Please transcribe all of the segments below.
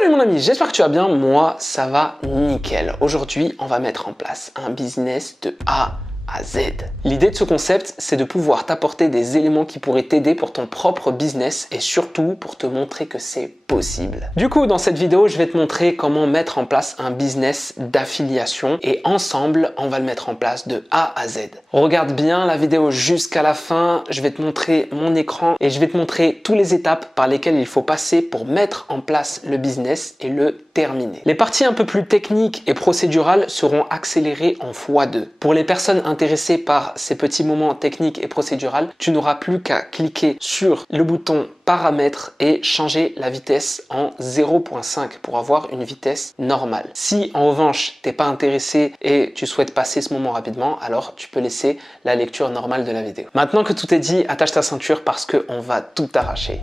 Salut mon ami, j'espère que tu vas bien, moi ça va nickel. Aujourd'hui on va mettre en place un business de A à Z. L'idée de ce concept, c'est de pouvoir t'apporter des éléments qui pourraient t'aider pour ton propre business et surtout pour te montrer que c'est possible. Du coup, dans cette vidéo, je vais te montrer comment mettre en place un business d'affiliation et ensemble, on va le mettre en place de A à Z. Regarde bien la vidéo jusqu'à la fin, je vais te montrer mon écran et je vais te montrer toutes les étapes par lesquelles il faut passer pour mettre en place le business et le terminer. Les parties un peu plus techniques et procédurales seront accélérées en x2. Pour les personnes intéressé par ces petits moments techniques et procéduraux, tu n'auras plus qu'à cliquer sur le bouton paramètres et changer la vitesse en 0.5 pour avoir une vitesse normale. Si en revanche t'es pas intéressé et tu souhaites passer ce moment rapidement, alors tu peux laisser la lecture normale de la vidéo. Maintenant que tout est dit, attache ta ceinture parce qu'on va tout arracher.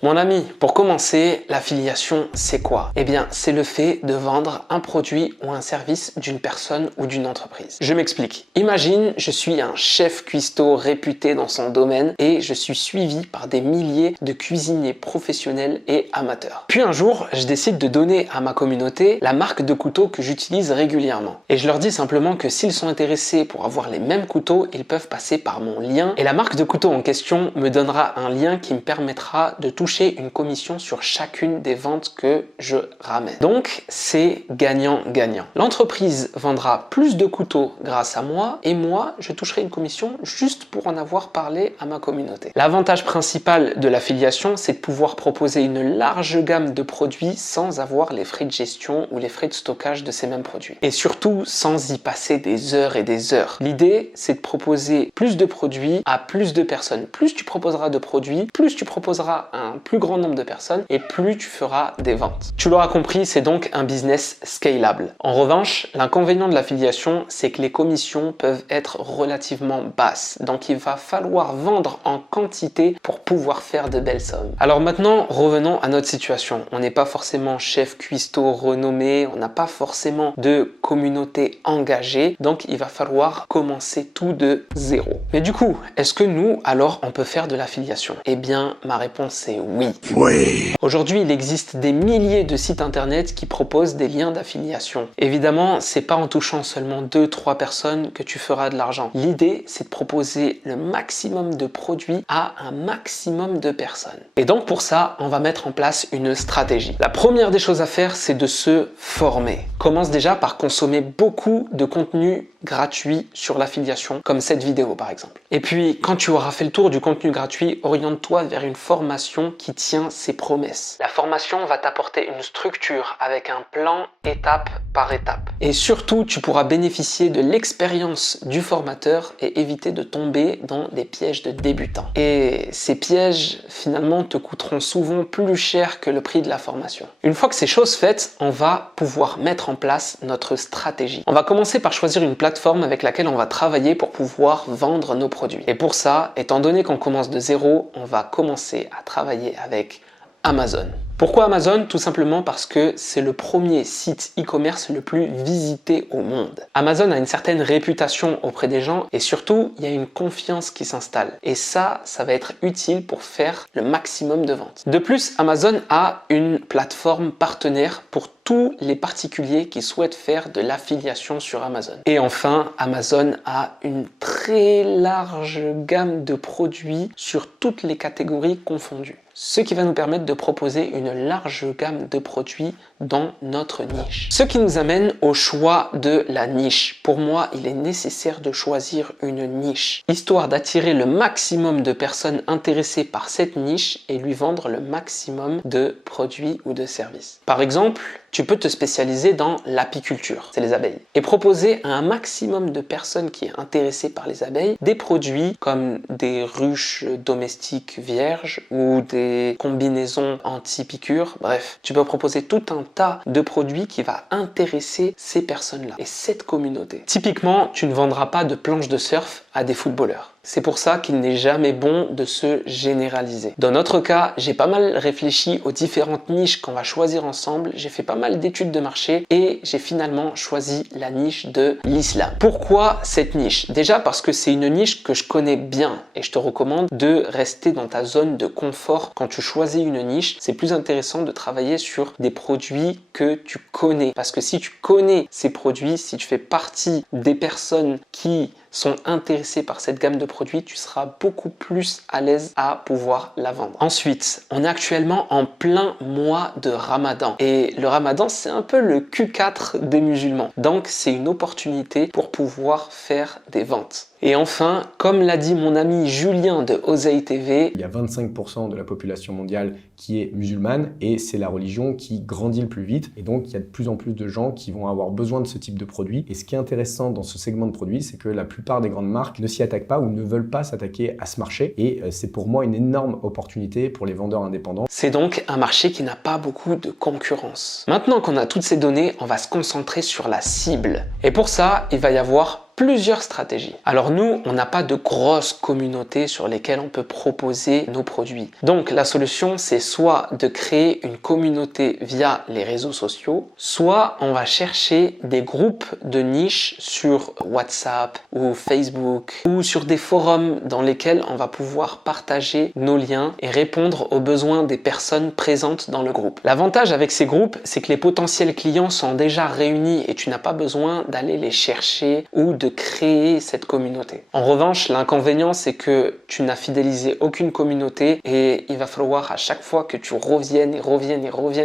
Mon ami, pour commencer, l'affiliation, c'est quoi? Eh bien, c'est le fait de vendre un produit ou un service d'une personne ou d'une entreprise. Je m'explique. Imagine, je suis un chef cuistot réputé dans son domaine et je suis suivi par des milliers de cuisiniers professionnels et amateurs. Puis un jour, je décide de donner à ma communauté la marque de couteaux que j'utilise régulièrement. Et je leur dis simplement que s'ils sont intéressés pour avoir les mêmes couteaux, ils peuvent passer par mon lien et la marque de couteau en question me donnera un lien qui me permettra de toucher une commission sur chacune des ventes que je ramène. Donc, c'est gagnant-gagnant. L'entreprise vendra plus de couteaux grâce à moi et moi, je toucherai une commission juste pour en avoir parlé à ma communauté. L'avantage principal de l'affiliation, c'est de pouvoir proposer une large gamme de produits sans avoir les frais de gestion ou les frais de stockage de ces mêmes produits. Et surtout, sans y passer des heures et des heures. L'idée, c'est de proposer plus de produits à plus de personnes. Plus tu proposeras de produits, plus tu proposeras un plus grand nombre de personnes et plus tu feras des ventes. Tu l'auras compris, c'est donc un business scalable. En revanche, l'inconvénient de l'affiliation, c'est que les commissions peuvent être relativement basses. Donc il va falloir vendre en quantité pour pouvoir faire de belles sommes. Alors maintenant, revenons à notre situation. On n'est pas forcément chef cuistot renommé, on n'a pas forcément de communauté engagée, donc il va falloir commencer tout de zéro. Mais du coup, est-ce que nous, alors, on peut faire de l'affiliation? Eh bien, ma réponse est oui. Aujourd'hui, il existe des milliers de sites internet qui proposent des liens d'affiliation. Évidemment, c'est pas en touchant seulement 2-3 personnes que tu feras de l'argent. L'idée, c'est de proposer le maximum de produits à un maximum de personnes. Et donc pour ça, on va mettre en place une stratégie. La première des choses à faire, c'est de se former. Commence déjà par consommer beaucoup de contenu gratuit sur l'affiliation, comme cette vidéo par exemple. Et puis, quand tu auras fait le tour du contenu gratuit, oriente-toi vers une formation qui tient ses promesses. La formation va t'apporter une structure avec un plan étape par étape. Et surtout, tu pourras bénéficier de l'expérience du formateur et éviter de tomber dans des pièges de débutants. Et ces pièges, finalement, te coûteront souvent plus cher que le prix de la formation. Une fois que ces choses faites, on va pouvoir mettre en place notre stratégie. On va commencer par choisir une plateforme avec laquelle on va travailler pour pouvoir vendre nos produits. Et pour ça, étant donné qu'on commence de zéro, on va commencer à travailler avec Amazon. Pourquoi Amazon? Tout simplement parce que c'est le premier site e-commerce le plus visité au monde. Amazon a une certaine réputation auprès des gens et surtout, il y a une confiance qui s'installe. Et ça va être utile pour faire le maximum de ventes. De plus, Amazon a une plateforme partenaire pour tous les particuliers qui souhaitent faire de l'affiliation sur Amazon. Et enfin, Amazon a une très large gamme de produits sur toutes les catégories confondues. Ce qui va nous permettre de proposer une large gamme de produits dans notre niche. Ce qui nous amène au choix de la niche. Pour moi, il est nécessaire de choisir une niche, histoire d'attirer le maximum de personnes intéressées par cette niche et lui vendre le maximum de produits ou de services. Par exemple, tu peux te spécialiser dans l'apiculture, c'est les abeilles, et proposer à un maximum de personnes qui est intéressée par les abeilles des produits comme des ruches domestiques vierges ou des combinaisons anti-piqûres. Bref, tu peux proposer tout un tas de produits qui va intéresser ces personnes-là et cette communauté. Typiquement, tu ne vendras pas de planches de surf à des footballeurs. C'est pour ça qu'il n'est jamais bon de se généraliser. Dans notre cas, j'ai pas mal réfléchi aux différentes niches qu'on va choisir ensemble. J'ai fait pas mal d'études de marché et j'ai finalement choisi la niche de l'islam. Pourquoi cette niche? Déjà parce que c'est une niche que je connais bien et je te recommande de rester dans ta zone de confort. Quand tu choisis une niche, c'est plus intéressant de travailler sur des produits que tu connais. Parce que si tu connais ces produits, si tu fais partie des personnes qui sont intéressés par cette gamme de produits, tu seras beaucoup plus à l'aise à pouvoir la vendre. Ensuite, on est actuellement en plein mois de Ramadan et le Ramadan, c'est un peu le Q4 des musulmans. Donc, c'est une opportunité pour pouvoir faire des ventes. Et enfin, comme l'a dit mon ami Julien de Oseille TV, il y a 25% de la population mondiale qui est musulmane et c'est la religion qui grandit le plus vite. Et donc, il y a de plus en plus de gens qui vont avoir besoin de ce type de produit. Et ce qui est intéressant dans ce segment de produits, c'est que la plupart des grandes marques ne s'y attaquent pas ou ne veulent pas s'attaquer à ce marché. Et c'est pour moi une énorme opportunité pour les vendeurs indépendants. C'est donc un marché qui n'a pas beaucoup de concurrence. Maintenant qu'on a toutes ces données, on va se concentrer sur la cible. Et pour ça, il va y avoir plusieurs stratégies. Alors nous, on n'a pas de grosses communautés sur lesquelles on peut proposer nos produits. Donc la solution, c'est soit de créer une communauté via les réseaux sociaux, soit on va chercher des groupes de niche sur WhatsApp ou Facebook ou sur des forums dans lesquels on va pouvoir partager nos liens et répondre aux besoins des personnes présentes dans le groupe. L'avantage avec ces groupes, c'est que les potentiels clients sont déjà réunis et tu n'as pas besoin d'aller les chercher ou de créer cette communauté. En revanche, l'inconvénient, c'est que tu n'as fidélisé aucune communauté et il va falloir à chaque fois que tu reviennes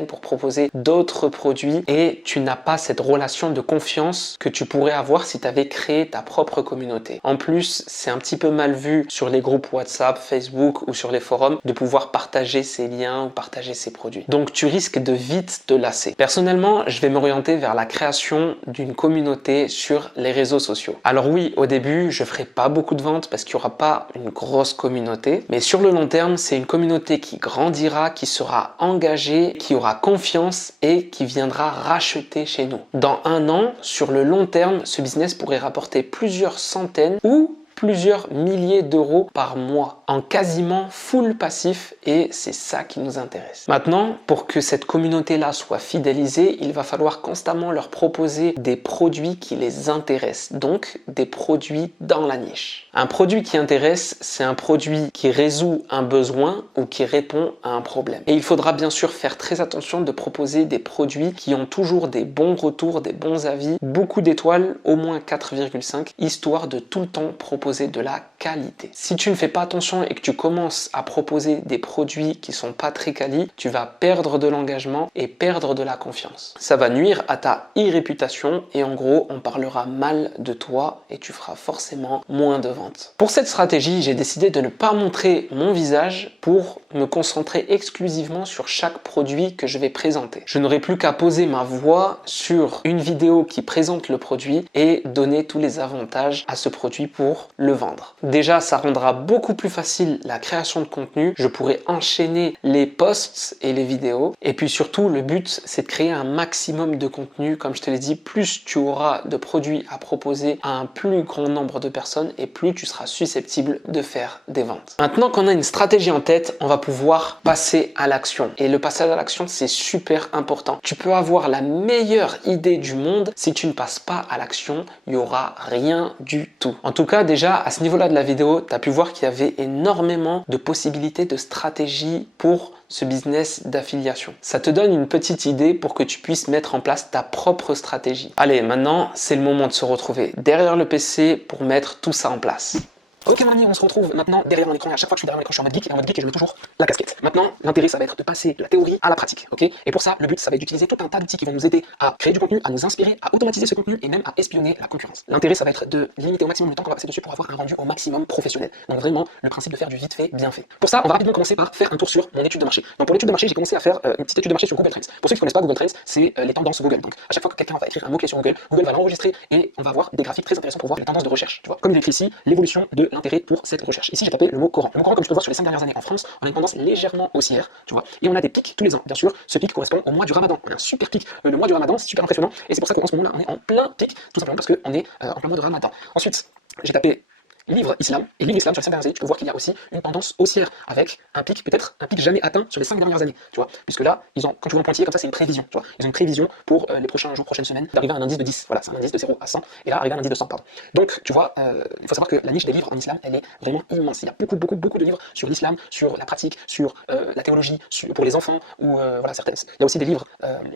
pour proposer d'autres produits et tu n'as pas cette relation de confiance que tu pourrais avoir si tu avais créé ta propre communauté. En plus, c'est un petit peu mal vu sur les groupes WhatsApp, Facebook ou sur les forums de pouvoir partager ces liens ou partager ces produits. Donc, tu risques de vite te lasser. Personnellement, je vais m'orienter vers la création d'une communauté sur les réseaux sociaux. Alors oui, au début, je ferai pas beaucoup de ventes parce qu'il n'y aura pas une grosse communauté. Mais sur le long terme, c'est une communauté qui grandira, qui sera engagée, qui aura confiance et qui viendra racheter chez nous. Dans un an, sur le long terme, ce business pourrait rapporter plusieurs centaines ou plusieurs milliers d'euros par mois en quasiment full passif et c'est ça qui nous intéresse. Maintenant, pour que cette communauté-là soit fidélisée, il va falloir constamment leur proposer des produits qui les intéressent, donc des produits dans la niche. Un produit qui intéresse, c'est un produit qui résout un besoin ou qui répond à un problème. Et il faudra bien sûr faire très attention de proposer des produits qui ont toujours des bons retours, des bons avis, beaucoup d'étoiles, au moins 4,5, histoire de tout le temps proposer de la qualité. Si tu ne fais pas attention et que tu commences à proposer des produits qui sont pas très quali, tu vas perdre de l'engagement et perdre de la confiance. Ça va nuire à ta e-réputation et en gros, on parlera mal de toi et tu feras forcément moins de ventes. Pour cette stratégie, j'ai décidé de ne pas montrer mon visage pour me concentrer exclusivement sur chaque produit que je vais présenter. Je n'aurai plus qu'à poser ma voix sur une vidéo qui présente le produit et donner tous les avantages à ce produit pour le vendre. Déjà, ça rendra beaucoup plus facile la création de contenu. Je pourrai enchaîner les posts et les vidéos. Et puis surtout, le but, c'est de créer un maximum de contenu. Comme je te l'ai dit, plus tu auras de produits à proposer à un plus grand nombre de personnes et plus tu seras susceptible de faire des ventes. Maintenant qu'on a une stratégie en tête, on va pouvoir passer à l'action. Et le passage à l'action, c'est super important. Tu peux avoir la meilleure idée du monde. Si tu ne passes pas à l'action, il n'y aura rien du tout. En tout cas, déjà, à ce niveau-là de la vidéo, tu as pu voir qu'il y avait énormément de possibilités de stratégies pour ce business d'affiliation. Ça te donne une petite idée pour que tu puisses mettre en place ta propre stratégie. Allez, maintenant, c'est le moment de se retrouver derrière le PC pour mettre tout ça en place. Ok mon ami, on se retrouve maintenant derrière mon écran et à chaque fois que je suis derrière mon écran, je suis en mode geek et en mode geek et je mets toujours la casquette. Maintenant, l'intérêt ça va être de passer la théorie à la pratique, ok? Et pour ça, le but ça va être d'utiliser tout un tas d'outils qui vont nous aider à créer du contenu, à nous inspirer, à automatiser ce contenu et même à espionner la concurrence. L'intérêt ça va être de limiter au maximum le temps qu'on va passer dessus pour avoir un rendu au maximum professionnel. Donc vraiment, le principe de faire du vite fait, bien fait. Pour ça, on va rapidement commencer par faire un tour sur mon étude de marché. Donc pour l'étude de marché, j'ai commencé à faire une petite étude de marché sur Google Trends. Pour ceux qui ne connaissent pas Google Trends, c'est les tendances Google. Donc à chaque fois que quelqu'un va écrire un mot-clé sur Google, Google va l'enregistrer et on va avoir des graphiques très intéressants pour voir les tendances de recherche. Tu vois, comme il est écrit ici, l'évolution de l'intérêt pour cette recherche. Ici, j'ai tapé le mot Coran. Le mot Coran, comme tu peux voir sur les 5 dernières années en France, on a une tendance légèrement haussière, tu vois, et on a des pics tous les ans. Bien sûr, ce pic correspond au mois du Ramadan. On a un super pic. Le mois du Ramadan, c'est super impressionnant, et c'est pour ça qu'en ce moment-là, on est en plein pic, tout simplement parce qu'on est en plein mois de Ramadan. Ensuite, j'ai tapé livre islam, et livre islam sur les 5 dernières années, tu peux voir qu'il y a aussi une tendance haussière, avec un pic, peut-être un pic jamais atteint sur les 5 dernières années, tu vois, puisque là, quand tu vois un pointillé, comme ça, c'est une prévision, tu vois, ils ont une prévision pour les prochains jours, prochaines semaines, d'arriver à un indice de 10, voilà, c'est un indice de 0 à 100, et là, arriver à un indice de 100, pardon. Donc, tu vois, il faut savoir que la niche des livres en islam, elle est vraiment immense, il y a beaucoup de livres sur l'islam, sur la pratique, sur la théologie, pour les enfants, ou voilà, certaines, il y a aussi des livres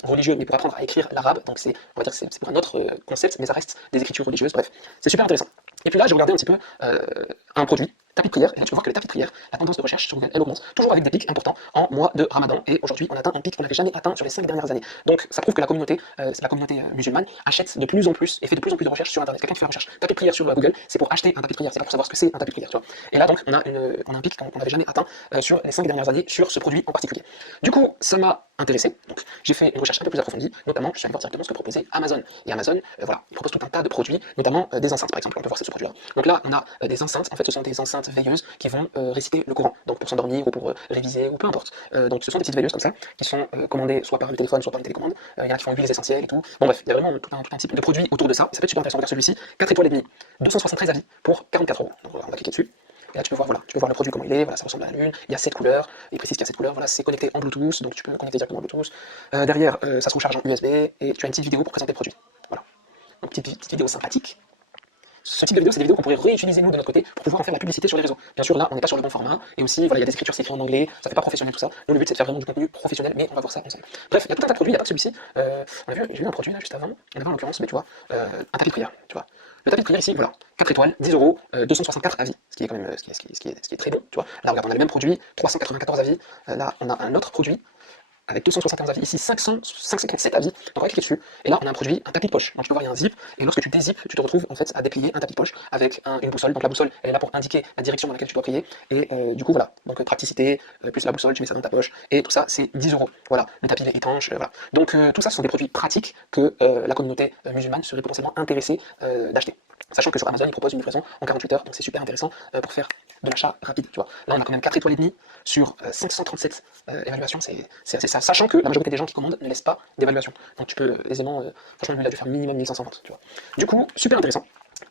religieux, mais pour apprendre à écrire l'arabe, donc on va dire que c'est pour un autre concept, mais ça reste des écritures religieuses, bref, c'est super intéressant. Et puis là, j'ai regardé un petit peu un produit, tapis de prière, et là tu peux voir que le tapis de prière, la tendance de recherche sur Google, elle augmente, toujours avec des pics importants en mois de Ramadan, et aujourd'hui on atteint un pic qu'on n'avait jamais atteint sur les 5 dernières années. Donc ça prouve que la communauté musulmane achète de plus en plus et fait de plus en plus de recherches sur internet. Quelqu'un qui fait une recherche tapis de prière sur Google, c'est pour acheter un tapis de prière, c'est pas pour savoir ce que c'est un tapis de prière, tu vois. Et là donc on a un pic qu'on n'avait jamais atteint sur les 5 dernières années sur ce produit en particulier. Du coup, ça m'a intéressé, donc j'ai fait une recherche un peu plus approfondie, notamment je suis allé voir directement ce que proposait Amazon. Et Amazon, voilà, il propose tout un tas de produits, notamment des enceintes par exemple, on peut voir ce produit-là. Donc là, on a des enceintes, en fait ce sont des enceintes veilleuses qui vont réciter le Coran, donc pour s'endormir ou pour réviser ou peu importe. Donc ce sont des petites veilleuses comme ça, qui sont commandées soit par le téléphone, soit par une télécommande. Il y en a qui font huiles essentielles et tout. Bon bref, il y a vraiment tout un type de produits autour de ça, et ça peut être super intéressant. Regarde celui-ci, 4 étoiles et demie, 273 avis pour 44 €. Donc on va cliquer dessus. Et là tu peux voir, voilà, tu peux voir le produit comment il est, voilà, ça ressemble à la lune, il y a 7 couleurs, il précise qu'il y a 7 couleurs, voilà, c'est connecté en Bluetooth, donc tu peux connecter directement en Bluetooth. Derrière, ça se recharge en USB, et tu as une petite vidéo pour présenter le produit. Voilà. Donc petite vidéo sympathique. Ce type de vidéo, c'est des vidéos qu'on pourrait réutiliser nous de notre côté pour pouvoir en faire la publicité sur les réseaux. Bien sûr, là, on n'est pas sur le bon format, et aussi, voilà, il y a des écritures, c'est écrit en anglais, ça fait pas professionnel tout ça. Nous, le but, c'est de faire vraiment du contenu professionnel, mais on va voir ça ensemble. Bref, il y a tout un tas de produits, il n'y a pas que celui-ci. J'ai vu un produit là juste avant, on avait en l'occurrence, mais tu vois, un tapis de prière, tu vois. Le tapis de prière ici, voilà, 4 étoiles, 10 €, 264 avis, ce qui est quand même, ce qui est très bon, tu vois. Là, regarde, on a le même produit, 394 avis, là, on a un autre produit, avec 271 avis, ici 557 avis, donc on va cliquer dessus, et là on a un produit, un tapis de poche, donc tu peux voir il y a un zip, et lorsque tu dézippes, tu te retrouves en fait à déplier un tapis de poche avec une boussole, donc la boussole elle est là pour indiquer la direction dans laquelle tu dois prier, et du coup voilà, donc praticité, plus la boussole, tu mets ça dans ta poche, et tout ça c'est 10 €, voilà, le tapis il est étanche, voilà. Donc tout ça ce sont des produits pratiques que la communauté musulmane serait potentiellement intéressée d'acheter. Sachant que sur Amazon, ils proposent une livraison en 48 heures, donc c'est super intéressant pour faire de l'achat rapide, tu vois. Là, on a quand même 4 étoiles et demie sur 537 évaluations, c'est assez ça. Sachant que la majorité des gens qui commandent ne laissent pas d'évaluation. Donc tu peux aisément, franchement, lui, il a dû faire minimum 1500 ventes, tu vois. Du coup, super intéressant.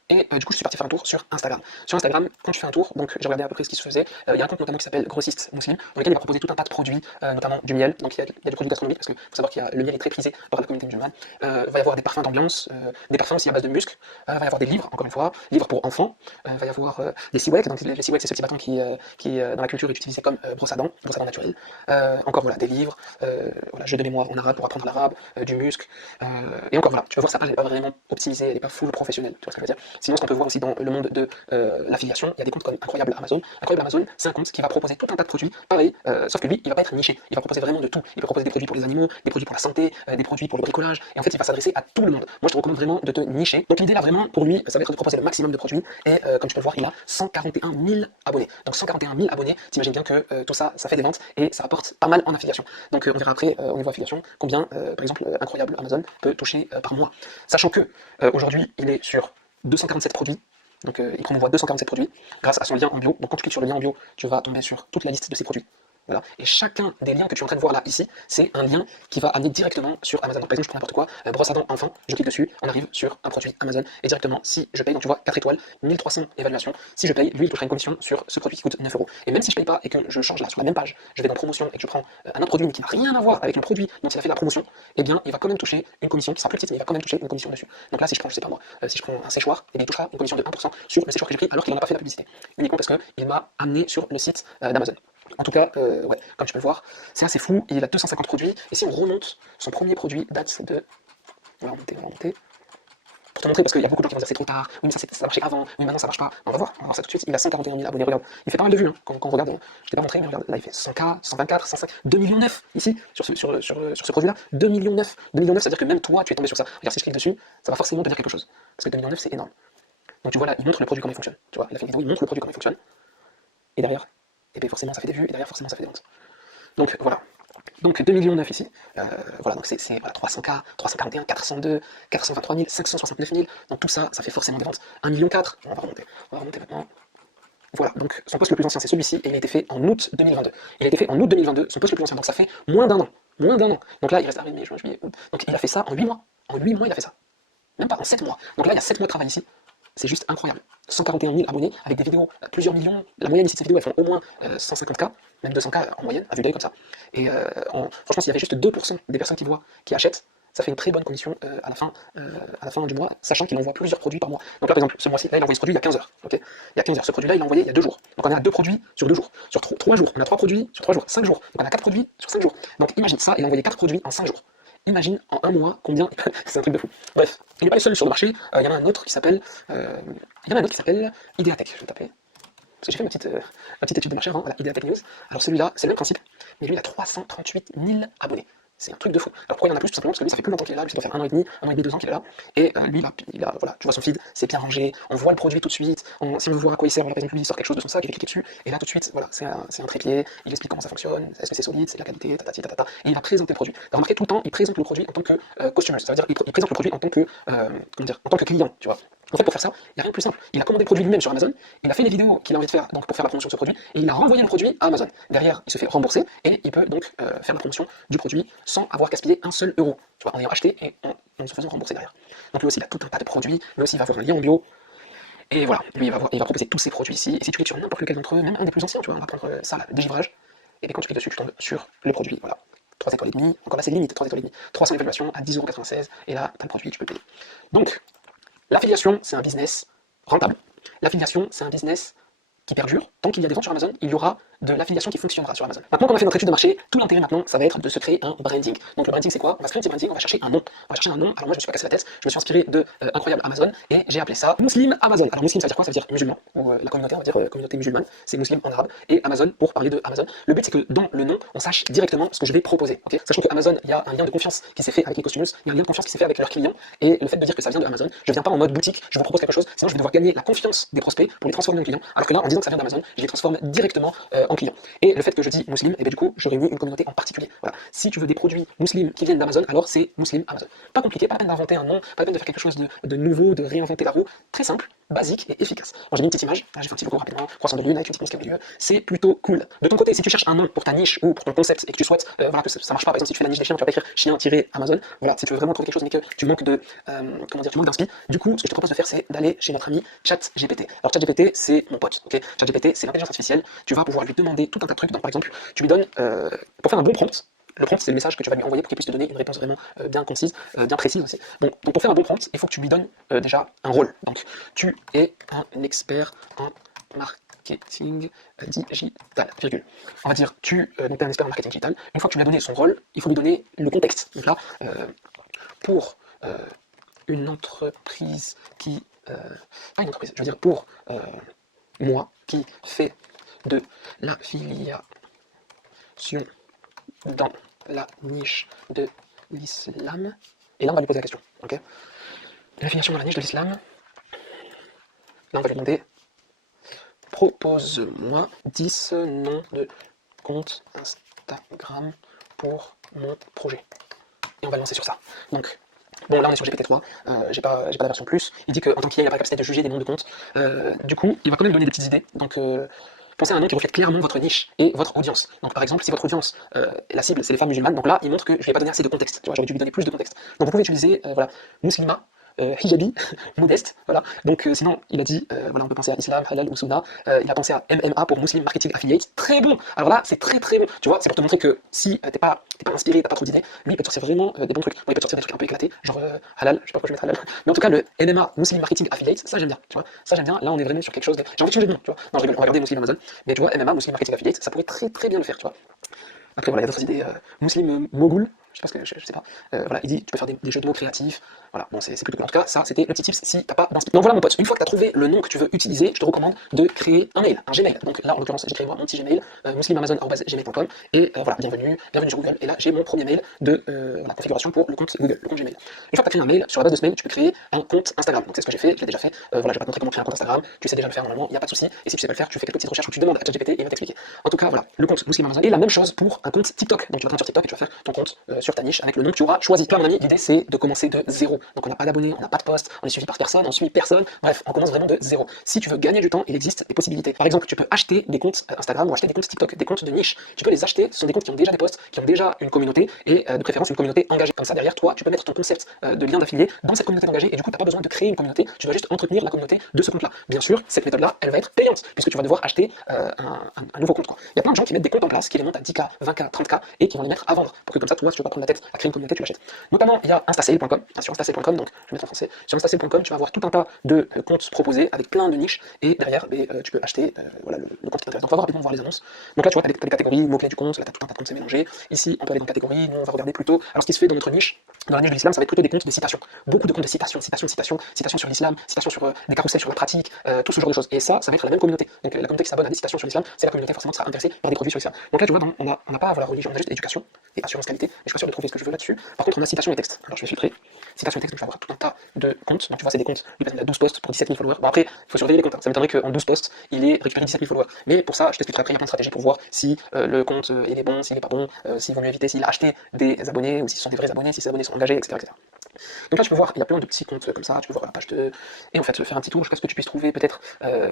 Et du coup, je suis parti faire un tour sur Instagram. Sur Instagram, quand tu fais un tour, donc j'ai regardé à peu près ce qui se faisait. Il y a un compte notamment qui s'appelle Grossiste Muslim, dans lequel il va proposer tout un tas de produits, notamment du miel. Donc il y a des produits gastronomiques, parce qu'il faut savoir que le miel est très prisé par la communauté musulmane. Il va y avoir des parfums d'ambiance, des parfums aussi à base de musc. Il va y avoir des livres, encore une fois, livres pour enfants. Il va y avoir des siwaks. Donc les siwaks, c'est ce petit bâton qui dans la culture est utilisé comme brosse à dents naturelle. Encore voilà, des livres, voilà, jeux de mémoire en arabe pour apprendre l'arabe, du musc. Et encore voilà, tu vas voir, sa page n'est pas vraiment optimisée, elle n'est pas full professionnelle. Tu vois ce que je veux dire? Sinon, ce qu'on peut voir aussi dans le monde de l'affiliation, il y a des comptes comme Incroyable Amazon. Incroyable Amazon, c'est un compte qui va proposer tout un tas de produits, pareil, sauf que lui, il va pas être niché. Il va proposer vraiment de tout. Il va proposer des produits pour les animaux, des produits pour la santé, des produits pour le bricolage. Et en fait, il va s'adresser à tout le monde. Moi, je te recommande vraiment de te nicher. Donc, l'idée là, vraiment, pour lui, ça va être de proposer le maximum de produits. Et comme tu peux le voir, il a 141 000 abonnés. Donc, 141 000 abonnés, t'imagines bien que tout ça, ça fait des ventes et ça rapporte pas mal en affiliation. Donc, on verra après, au niveau affiliation, combien, par exemple, Incroyable Amazon peut toucher par mois. Sachant que aujourd'hui, il est sur 247 produits. Donc il promouvoit 247 produits grâce à son lien en bio. Donc quand tu cliques sur le lien en bio, tu vas tomber sur toute la liste de ces produits. Voilà. Et chacun des liens que tu es en train de voir là, ici, c'est un lien qui va amener directement sur Amazon. Donc, par exemple, je prends n'importe quoi, brosse à dents enfant, je clique dessus, on arrive sur un produit Amazon, et directement, si je paye, donc tu vois, 4 étoiles, 1300 évaluations, si je paye, lui, il touchera une commission sur ce produit qui coûte 9 €. Et même si je paye pas et que je change là sur la même page, je vais dans promotion et que je prends un autre produit mais qui n'a rien à voir avec le produit dont il a fait la promotion, eh bien, il va quand même toucher une commission qui sera plus petite, mais il va quand même toucher une commission dessus. Donc là, si je prends, je sais pas moi, si je prends un séchoir, eh bien, il touchera une commission de 1% sur le séchoir que j'ai pris alors qu'il n'en a pas fait la publicité. Uniquement parce qu'il m'a amené sur le site d'Amazon. En tout cas, ouais, comme tu peux le voir, c'est assez fou, il a 250 produits, et si on remonte, son premier produit date de... On va remonter, pour te montrer, parce qu'il y a beaucoup de gens qui vont dire c'est trop tard, oui mais ça marchait avant, oui maintenant ça marche pas, on va voir ça tout de suite, il a 141 000 abonnés, regarde, il fait pas mal de vues, hein, quand on regarde, je t'ai pas montré, mais regarde, là il fait 100K, 124, 105, 2,9 millions ici, sur ce produit-là, 2,9 millions, 2,9 millions, c'est-à-dire que même toi tu es tombé sur ça, regarde si je clique dessus, ça va forcément te dire quelque chose, parce que 2,9 millions c'est énorme. Donc tu vois là, il montre le produit comment il fonctionne, tu vois, il a fait une vidéo, il montre le produit comment il fonctionne, et derrière, et bien forcément ça fait des vues, et derrière forcément ça fait des ventes. Donc voilà. Donc 2,9 millions ici, voilà, donc c'est voilà, 300K, 341, 402, 423 000, 569 000, donc tout ça, ça fait forcément des ventes. 1,4 million, on va remonter maintenant. Voilà, donc son post le plus ancien c'est celui-ci, et il a été fait en août 2022. Il a été fait en août 2022, son post le plus ancien, donc ça fait moins d'un an. Donc là, il reste avril, mai, juin, juillet, août. Donc il a fait ça en 8 mois. En 8 mois, il a fait ça. Même pas, en 7 mois. Donc là, il y a 7 mois de travail ici. c'est juste incroyable. 141 000 abonnés avec des vidéos, plusieurs millions. La moyenne ici de ces vidéos, elles font au moins 150K, même 200K en moyenne, à vue d'œil comme ça. Et franchement, s'il y avait juste 2% des personnes qui voient, qui achètent, ça fait une très bonne commission à la fin du mois, sachant qu'il envoie plusieurs produits par mois. Donc là, par exemple, ce mois-ci, là, il a envoyé ce produit il y a 15 heures. Okay, il y a 15 heures. Ce produit-là, il l'a envoyé il y a 2 jours. Donc on est à 2 produits sur 2 jours. Sur 3 jours, on a 3 produits sur 3 jours. 5 jours. Donc on a 4 produits sur 5 jours. Donc imagine ça, il a envoyé 4 produits en 5 jours. Imagine en un mois combien. C'est un truc de fou. Bref, il n'est pas le seul sur le marché. Il y en a un autre qui s'appelle. Ideatech. Je vais taper. Parce que j'ai fait ma petite étude de marché, hein, voilà, Ideatech News. Alors celui-là, c'est le même principe, mais lui il a 338 000 abonnés. C'est un truc de fou. Alors pourquoi il y en a plus? Tout simplement parce que lui ça fait plus longtemps qu'il est là, lui ça doit faire 1 an et demi, 2 ans qu'il est là. Et lui voilà, tu vois son feed, c'est bien rangé, on voit le produit tout de suite, si on veut voir à quoi il sert, par exemple lui il sort quelque chose de son sac, il va cliquer dessus, et là tout de suite, voilà, c'est un trépied, il explique comment ça fonctionne, est-ce que c'est solide, c'est de la qualité, tatati tatata, et il va présenter le produit. T'as remarqué tout le temps, il présente le produit en tant que customer, ça veut dire il présente le produit en tant que client, tu vois. En fait, pour faire ça, il n'y a rien de plus simple. Il a commandé le produit lui-même sur Amazon, il a fait les vidéos qu'il a envie de faire donc, pour faire la promotion de ce produit, et il a renvoyé le produit à Amazon. Derrière, il se fait rembourser, et il peut donc faire la promotion du produit sans avoir gaspillé un seul euro. Tu vois, en ayant acheté et en se faisant rembourser derrière. Donc lui aussi, il a tout un tas de produits, lui aussi, il va avoir un lien en bio. Et voilà, lui, il va proposer tous ces produits ici. Et si tu cliques sur n'importe lequel d'entre eux, même un des plus anciens, tu vois, on va prendre ça, là, dégivrage. Et bien quand tu cliques dessus, tu tombes sur les produits. Voilà. 3 étoiles et demie, encore là c'est limite, 3 étoiles et demie. 300 évaluations à 10,96 €, et là, t'as le produit, tu peux payer. Donc, l'affiliation, c'est un business rentable. L'affiliation, c'est un business qui perdure. Tant qu'il y a des ventes sur Amazon, il y aura de l'affiliation qui fonctionnera sur Amazon. Maintenant qu'on a fait notre étude de marché, tout l'intérêt maintenant, ça va être de se créer un branding. Donc le branding, c'est quoi? On va se créer un petit branding, on va chercher un nom. Alors moi, je me suis pas cassé la tête, je me suis inspiré de Incroyable Amazon et j'ai appelé ça Muslim Amazon. Alors Muslim, ça veut dire quoi? Ça veut dire musulman. La communauté, on va dire communauté musulmane, c'est Muslim en arabe. Et Amazon pour parler de Amazon. Le but, c'est que dans le nom, on sache directement ce que je vais proposer. Okay, sachant que Amazon, il y a un lien de confiance qui s'est fait avec les customers, il y a un lien de confiance qui s'est fait avec leurs clients. Et le fait de dire que ça vient de Amazon, je viens pas en mode boutique, je vous propose quelque chose, sinon je vais devoir gagner la confiance des prospects pour les transformer en clients. Alors que là, en disant que ça vient d'Amazon, je les transforme directement en clients. Et le fait que je dis muslim, et bien du coup, je réunis une communauté en particulier. Voilà. Si tu veux des produits musulmans qui viennent d'Amazon, alors c'est Muslim Amazon. Pas compliqué, pas la peine d'inventer un nom, pas la peine de faire quelque chose de nouveau, de réinventer la roue. Très simple, basique et efficace. Bon, j'ai mis une petite image, là, j'ai fait un petit logo rapidement, croissant de lune avec une petite musque au milieu. C'est plutôt cool. De ton côté, si tu cherches un nom pour ta niche ou pour ton concept et que tu souhaites voilà, que ça marche pas, par exemple, si tu fais la niche des chiens, tu vas pas écrire chien-Amazon. Voilà, si tu veux vraiment trouver quelque chose mais que tu manques de tu manques d'inspi, du coup, ce que je te propose de faire, c'est d'aller chez notre ami ChatGPT. Alors ChatGPT, c'est mon pote, ok. ChatGPT, c'est l'intelligence artificielle. Tu vas pouvoir lui demander tout un tas de trucs. Donc par exemple, tu lui donnes pour faire un bon prompt. Le prompt, c'est le message que tu vas lui envoyer pour qu'il puisse te donner une réponse vraiment bien concise, bien précise aussi. Bon, donc pour faire un bon prompt, il faut que tu lui donnes déjà un rôle. Donc, tu es un expert en marketing digital, virgule. On va dire, donc tu es un expert en marketing digital. Une fois que tu lui as donné son rôle, il faut lui donner le contexte. Donc là, pour une entreprise qui... pas une entreprise, je veux dire pour moi qui fait de l'affiliation dans la niche de l'islam. Et là, on va lui poser la question. Okay, l'affiliation dans la niche de l'islam. Là, on va lui demander propose-moi 10 noms de comptes Instagram pour mon projet. Et on va le lancer sur ça. Donc, bon, là on est sur GPT-3, j'ai pas la version plus. Il dit qu'en tant qu'IA, il n'a pas la capacité de juger des noms de comptes. Du coup, il va quand même donner des petites idées. Donc, pensez à un nom qui reflète clairement votre niche et votre audience. Donc par exemple, si votre audience, la cible, c'est les femmes musulmanes, donc là, il montre que je ne lui ai pas donné assez de contexte. Tu vois, j'aurais dû lui donner plus de contexte. Donc vous pouvez utiliser, voilà, muslima, hijabi, modeste, voilà. Donc sinon, il a dit, voilà, on peut penser à islam, halal ou sunna. Il a pensé à MMA pour Muslim Marketing Affiliate. Très bon. Alors là, c'est très très bon. Tu vois, c'est pour te montrer que si t'es pas inspiré, t'as pas trop d'idées, lui, il peut te sortir vraiment des bons trucs. Bon, il peut te sortir des trucs un peu éclatés, genre halal, je sais pas pourquoi je vais mettre halal. Mais en tout cas, le MMA Muslim Marketing Affiliate, ça j'aime bien. Tu vois, ça j'aime bien. Là, on est vraiment sur quelque chose de. J'ai envie de changer de nom, tu vois. Non, je rigole, on va regarder Muslim Amazon. Mais tu vois, MMA Muslim Marketing Affiliate, ça pourrait très très bien le faire, tu vois. Après, voilà, il y a d'autres idées. Muslim Mogul, je sais pas ce que je sais pas. Voilà, il dit tu peux faire des jeux de mots créatifs. Voilà, bon, c'est plutôt cool. En tout cas, ça c'était le petit tips si t'as pas d'inspiration. Donc voilà mon pote, une fois que tu as trouvé le nom que tu veux utiliser, je te recommande de créer un mail, un Gmail. Donc là en l'occurrence, j'ai créé moi mon petit Gmail, muslimamazon@gmail.com et voilà, bienvenue sur Google. Et là j'ai mon premier mail de la configuration pour le compte Google, le compte Gmail. Une fois que tu as créé un mail, sur la base de ce mail, tu peux créer un compte Instagram. Donc c'est ce que j'ai fait, je l'ai déjà fait. Voilà, je vais pas te montrer comment créer un compte Instagram, tu sais déjà le faire normalement, il n'y a pas de souci. Et si tu sais pas le faire, tu fais quelques petites recherches où tu demandes à ChatGPT et il va t'expliquer. En tout tout cas, voilà, le compte Muslim Amazon. Et la même chose pour un compte TikTok. Donc tu vas te rendre sur TikTok et tu vas faire ton compte sur ta niche avec le nom que tu auras choisi. Là, mon ami, l'idée c'est de commencer de zéro. Donc on n'a pas d'abonnés, on n'a pas de posts, on est suivi par personne, on suit personne. Bref, on commence vraiment de zéro. Si tu veux gagner du temps, il existe des possibilités. Par exemple, tu peux acheter des comptes Instagram ou acheter des comptes TikTok, des comptes de niche. Tu peux les acheter, ce sont des comptes qui ont déjà des posts, qui ont déjà une communauté et de préférence une communauté engagée. Comme ça, derrière toi, tu peux mettre ton concept de lien d'affilié dans cette communauté engagée et du coup, tu n'as pas besoin de créer une communauté, tu dois juste entretenir la communauté de ce compte-là. Bien sûr, cette méthode-là, elle va être payante puisque tu vas devoir acheter un nouveau compte, quoi. Il y a plein de gens qui mettent des comptes en place, qui les montent à 10K, 20K, 30K et qui vont les mettre à vendre pour que comme ça, toi, si tu veux pas prendre la tête à créer une communauté, tu l'achètes. Notamment, il y a instasale.com. Sur instasale.com, donc je vais mettre en français. Sur instasale.com, tu vas avoir tout un tas de comptes proposés avec plein de niches et derrière, tu peux acheter voilà, le compte qui t'intéresse. Donc, on va rapidement voir les annonces. Donc là, tu vois, tu as des catégories, mots-clés du compte, là, tu as tout un tas de comptes, c'est mélangé. Ici, on peut aller dans catégorie, nous, on va regarder plutôt. Alors, ce qui se fait dans notre niche, dans la niche de l'islam, ça va être plutôt des comptes de citation. Beaucoup de comptes de citation, citation sur l'islam, citation sur des carousels sur la pratique, tout ce genre de choses. Et ça va être la même communauté. Donc, la communauté qui s'abonne à des citations sur l'islam, c'est la communauté forcément qui sera intéressée par des produits sur l'islam. Donc là, tu vois, on n'a pas à la religion, on a juste éducation et assurance qualité. Et je suis pas sûr de trouver ce que je veux là-dessus. Par contre, on a citation et texte. Alors, je vais filtrer. Citation et texte, donc je vais avoir tout un tas de comptes. Donc, tu vois, c'est des comptes. Il a 12 posts pour 17 000 followers. Bon, après, il faut surveiller les comptes. Ça m'étonnerait qu'en 12 posts, il ait récupéré 17 000 followers. Mais pour ça, je t'expliquerai après, il y a plein de stratégies pour voir si le compte il est bon, s'il est pas bon, s'il vaut mieux éviter, s'il a acheté des abonnés ou si ce sont des vrais abonnés, si ces abonnés sont engagés, etc., etc. Donc là, tu peux voir, il y a plein de petits comptes comme ça, tu peux voir la page 2, et en fait, faire un petit tour jusqu'à ce que tu puisses trouver peut-être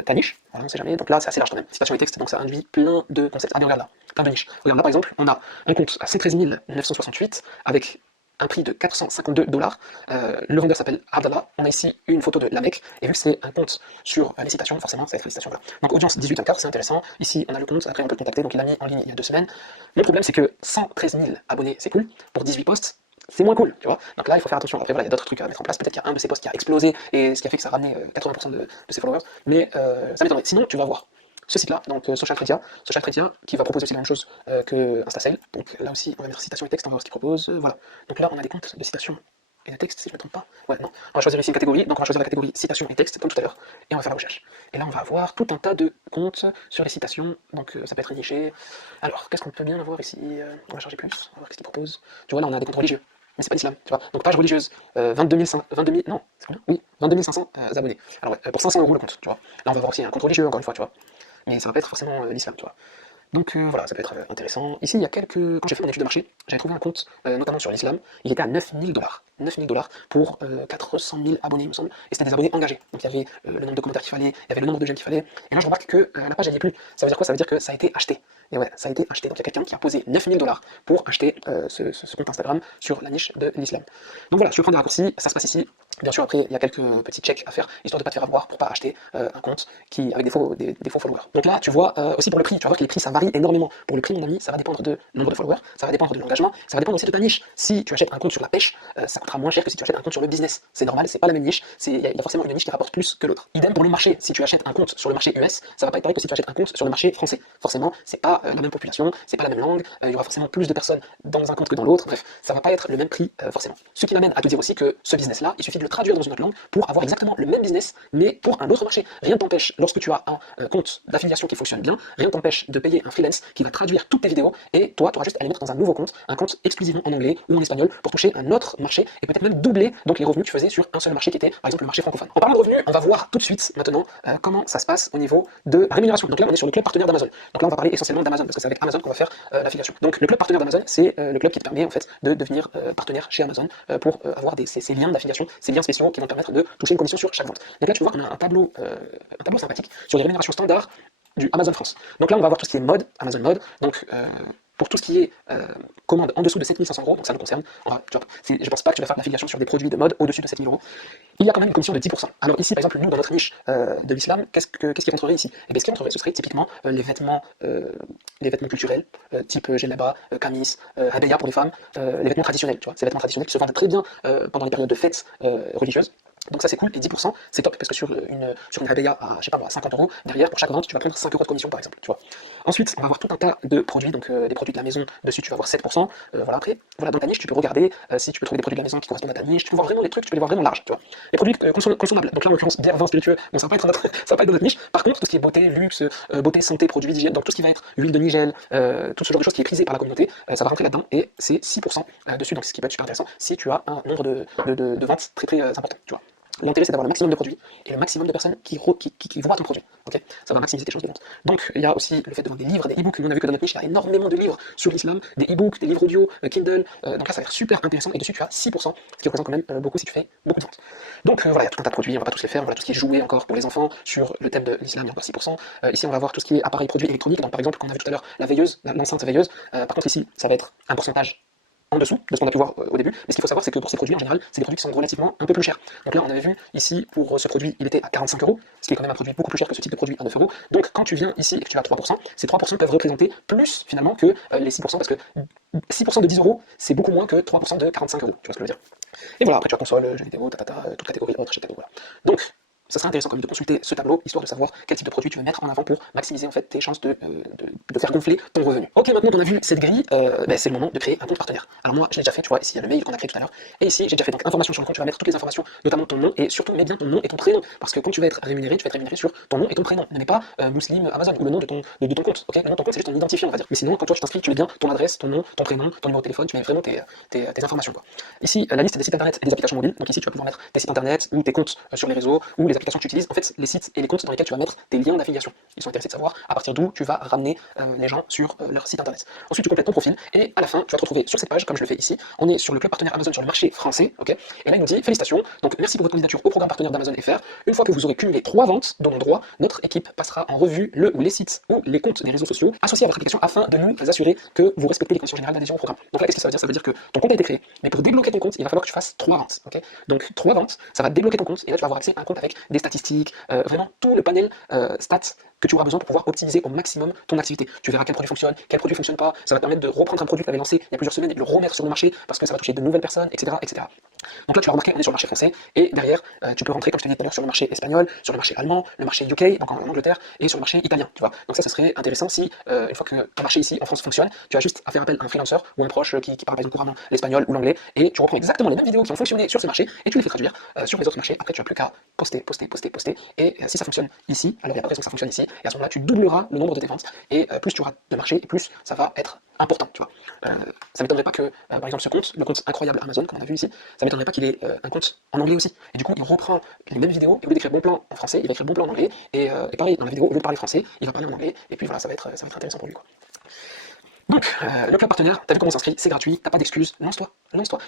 ta niche, voilà, on sait jamais. Donc là, c'est assez large quand même, citation et texte, donc ça induit plein de concepts. Allez, regarde là, plein de niches. Regarde là, par exemple, on a un compte à 113 968 avec un prix de 452 $. Le vendeur s'appelle Abdallah. On a ici une photo de la Mecque. Et vu que c'est un compte sur les citations, forcément, ça va être les citations. Voilà. Donc audience 18 1/4, c'est intéressant. Ici, on a le compte. Après, on peut le contacter. Donc il l'a mis en ligne il y a 2 semaines. Le problème, c'est que 113 000 abonnés, c'est cool. Pour 18 posts, c'est moins cool, tu vois. Donc là, il faut faire attention. Après, voilà, il y a d'autres trucs à mettre en place. Peut-être qu'il y a un de ces posts qui a explosé et ce qui a fait que ça a ramené 80% de ses followers. Mais ça m'étonnerait. Sinon, tu vas voir ce site-là, donc Social Tradia, qui va proposer aussi la même chose que InstaSale. Donc là aussi, on va mettre citation et texte, on va voir ce qu'il propose. Voilà. Donc là, on a des comptes de citation et de texte, si je ne me trompe pas. Ouais, non. On va choisir ici une catégorie. Donc on va choisir la catégorie citation et texte, comme tout à l'heure, et on va faire la recherche. Et là, on va avoir tout un tas de comptes sur les citations. Donc ça peut être niché. Alors, qu'est-ce qu'on peut bien avoir ici? On va charger plus. On va voir ce qu'il propose. Tu vois, là, on a des comptes religieux. Mais c'est pas l'islam, tu vois. Donc page religieuse, 22 500, non, c'est combien? Oui, 22 500 abonnés. Alors ouais, pour 500 € le compte, tu vois. Là, on va voir aussi un compte religieux, encore une fois, tu vois. Mais ça va pas être forcément l'islam, tu vois. Donc voilà, ça peut être intéressant. Ici, il y a quelques... Quand j'ai fait mon étude de marché, j'avais trouvé un compte, notamment sur l'islam, il était à 9 000 $. 9 000 $ pour 400 000 abonnés, il me semble. Et c'était des abonnés engagés. Donc il y avait le nombre de commentaires qu'il fallait, il y avait le nombre de j'aime qu'il fallait. Et là, je remarque que la page, elle n'y est plus. Ça veut dire quoi? Ça veut dire que ça a été acheté. Et ouais, ça a été acheté. Donc il y a quelqu'un qui a posé 9 000 $ pour acheter ce compte Instagram sur la niche de l'islam. Donc voilà, je vais prendre des raccourcis, ça se passe ici. Bien sûr, après, il y a quelques petits checks à faire, histoire de ne pas te faire avoir pour ne pas acheter un compte avec des faux followers. Donc là, tu vois, aussi pour le prix, tu vas voir que les prix, ça varie énormément. Pour le prix, mon ami, ça va dépendre de nombre de followers, ça va dépendre de l'engagement, ça va dépendre aussi de ta niche. Si tu achètes un compte sur la pêche, ça coûtera moins cher que si tu achètes un compte sur le business. C'est normal, c'est pas la même niche, il y a forcément une niche qui rapporte plus que l'autre. Idem pour le marché, si tu achètes un compte sur le marché US, ça va pas être pareil que si tu achètes un compte sur le marché français. Forcément, c'est pas la même population, c'est pas la même langue, il y aura forcément plus de personnes dans un compte que dans l'autre, bref, ça va pas être le même prix forcément. Ce qui m'amène à te dire aussi que ce business-là, il suffit de le traduire dans une autre langue pour avoir exactement le même business, mais pour un autre marché. Rien ne t'empêche, lorsque tu as un compte d'affiliation qui fonctionne bien, rien ne t'empêche de payer un freelance qui va traduire toutes tes vidéos, et toi, tu auras juste à les mettre dans un nouveau compte, un compte exclusivement en anglais ou en espagnol, pour toucher un autre marché, et peut-être même doubler donc les revenus que tu faisais sur un seul marché qui était, par exemple, le marché francophone. En parlant de revenus, on va voir tout de suite, maintenant, comment ça se passe au niveau de rémunération. Donc là, on est sur le club partenaire d'Amazon. Donc là, on va parler essentiellement d'Amazon, parce que c'est avec Amazon qu'on va faire l'affiliation. Donc le club partenaire d'Amazon, c'est le club qui te permet en fait de devenir partenaire chez Amazon pour avoir ces liens d'affiliation, ces liens spéciaux qui vont te permettre de toucher une commission sur chaque vente. Donc là, tu vois qu'on a un tableau sympathique sur les rémunérations standards du Amazon France. Donc là, on va voir tout ce qui est mode, Amazon Mode. Donc pour tout ce qui est commande en dessous de 7 500 €, donc ça nous concerne, je pense pas que tu vas faire de l'affiliation sur des produits de mode au-dessus de 7 000 €. Il y a quand même une commission de 10%. Alors ici, par exemple, nous, dans notre niche de l'islam, qu'est-ce qui rentrerait ici? Et bien, ce qui rentrerait, ce serait typiquement les vêtements culturels, type djellaba, camis, abaya pour les femmes, les vêtements traditionnels, tu vois, ces vêtements traditionnels qui se vendent très bien pendant les périodes de fêtes religieuses. Donc ça c'est cool, et 10% c'est top, parce que sur une abaya à, je sais pas moi, 50 €, derrière pour chaque vente tu vas prendre 5 € de commission par exemple, tu vois. Ensuite on va voir tout un tas de produits, donc des produits de la maison, dessus tu vas voir 7%, voilà. Après, voilà, dans ta niche tu peux regarder si tu peux trouver des produits de la maison qui correspondent à ta niche, tu peux voir vraiment les trucs, tu peux les voir vraiment larges, tu vois. Les produits consommables, donc là en l'occurrence bière, vin, spiritueux, bon ça va pas être dans notre niche. Par contre tout ce qui est beauté, luxe, beauté, santé, produits d'hygiène, donc tout ce qui va être huile de nigel, tout ce genre de choses qui est prisé par la communauté, ça va rentrer là-dedans, et c'est 6% dessus, donc ce qui peut être super intéressant si tu as un nombre de ventes très important, tu vois. L'intérêt, c'est d'avoir le maximum de produits et le maximum de personnes qui voient ton produit. Okay, ça va maximiser tes chances de vente. Donc, il y a aussi le fait de vendre des livres, des e-books. Nous, on a vu que dans notre niche, il y a énormément de livres sur l'islam, des e-books, des livres audio, Kindle. Donc là, ça va être super intéressant. Et dessus, tu as 6%, ce qui représente quand même beaucoup si tu fais beaucoup de ventes. Donc voilà, il y a tout un tas de produits, on va pas tous les faire. Voilà tout ce qui est jouet encore pour les enfants sur le thème de l'islam, il y a encore 6%. Ici, on va voir tout ce qui est appareils produits électroniques. Donc, par exemple, comme on a vu tout à l'heure, la veilleuse, l'enceinte veilleuse. Par contre, ici, ça va être un pourcentage en dessous de ce qu'on a pu voir au début. Mais ce qu'il faut savoir, c'est que pour ces produits, en général, c'est des produits qui sont relativement un peu plus chers. Donc là, on avait vu ici, pour ce produit, il était à 45 euros, ce qui est quand même un produit beaucoup plus cher que ce type de produit à 9 euros. Donc quand tu viens ici et que tu as 3%, ces 3% peuvent représenter plus finalement que les 6%, parce que 6% de 10 euros, c'est beaucoup moins que 3% de 45 euros. Tu vois ce que je veux dire? Et voilà, après tu as console, jeux vidéo, toute catégorie autre, etc. Voilà. Donc, ça serait intéressant quand même de consulter ce tableau, histoire de savoir quel type de produit tu veux mettre en avant pour maximiser en fait tes chances de faire gonfler ton revenu. Ok, maintenant qu'on a vu cette grille, c'est le moment de créer un compte partenaire. Alors moi, je l'ai déjà fait, tu vois, ici il y a le mail qu'on a créé tout à l'heure, et ici j'ai déjà fait donc information sur le compte, tu vas mettre toutes les informations, notamment ton nom, et surtout mets bien ton nom et ton prénom, parce que quand tu vas être rémunéré, tu vas être rémunéré sur ton nom et ton prénom. Ne mets pas Muslim Amazon ou le nom de ton compte, ok? Le nom de ton compte c'est juste ton identifiant, on va dire. Mais sinon, quand toi tu t'inscris, tu mets bien ton adresse, ton nom, ton prénom, ton numéro de téléphone, tu mets vraiment tes informations, quoi. Ici, la liste des sites internet et des applications mobiles, donc ici tu vas pouvoir mettre tes sites internet ou tes comptes sur les réseaux ou les applications que tu utilises. En fait, les sites et les comptes dans lesquels tu vas mettre tes liens d'affiliation. Ils sont intéressés de savoir à partir d'où tu vas ramener les gens sur leur site internet. Ensuite, tu complètes ton profil et à la fin, tu vas te retrouver sur cette page, comme je le fais ici. On est sur le club partenaire Amazon sur le marché français, ok? Et là, il nous dit félicitations. Donc, merci pour votre candidature au programme partenaire d'Amazon FR. Une fois que vous aurez cumulé 3 ventes dans mon droit, notre équipe passera en revue le ou les sites ou les comptes des réseaux sociaux associés à votre application afin de nous assurer que vous respectez les conditions générales d'adhésion au programme. Donc là, qu'est-ce que ça veut dire? Ça veut dire que ton compte a été créé, mais pour débloquer ton compte, il va falloir que tu fasses 3 ventes, ok? Donc 3 ventes, ça va débloquer ton compte et là, tu vas avoir accès à un compte avec des statistiques, vraiment tout le panel stats que tu auras besoin pour pouvoir optimiser au maximum ton activité. Tu verras quel produit fonctionne pas, ça va te permettre de reprendre un produit que tu avais lancé il y a plusieurs semaines et de le remettre sur le marché parce que ça va toucher de nouvelles personnes, etc., etc. Donc là, tu vas remarquer, on est sur le marché français et derrière, tu peux rentrer, comme je t'ai dit tout à l'heure, sur le marché espagnol, sur le marché allemand, le marché UK, donc en Angleterre, et sur le marché italien, tu vois. Donc ça serait intéressant si, une fois que ton marché ici en France fonctionne, tu as juste à faire appel à un freelancer ou un proche qui parle par exemple couramment l'espagnol ou l'anglais et tu reprends exactement les mêmes vidéos qui ont fonctionné sur ce marché et tu les fais traduire sur les autres marchés. Après, tu n'as plus qu'à poster. Et si ça fonctionne ici, alors il n'y a pas de raison que ça fonctionne ici. Et à ce moment-là, tu doubleras le nombre de tes ventes. Et plus tu auras de marché, et plus ça va être important, tu vois. Ça m'étonnerait pas que, par exemple, ce compte, le compte incroyable Amazon, comme on a vu ici, ça m'étonnerait pas qu'il ait un compte en anglais aussi. Et du coup, il reprend les mêmes vidéos, et au lieu d'écrire bon plan en français, il va écrire bon plan en anglais. Et pareil, dans la vidéo, au lieu de parler français, il va parler en anglais. Et puis voilà, ça va être intéressant pour lui, quoi. Donc, le club partenaire, t'as vu comment on s'inscrit, c'est gratuit, t'as pas d'excuses, lance-toi,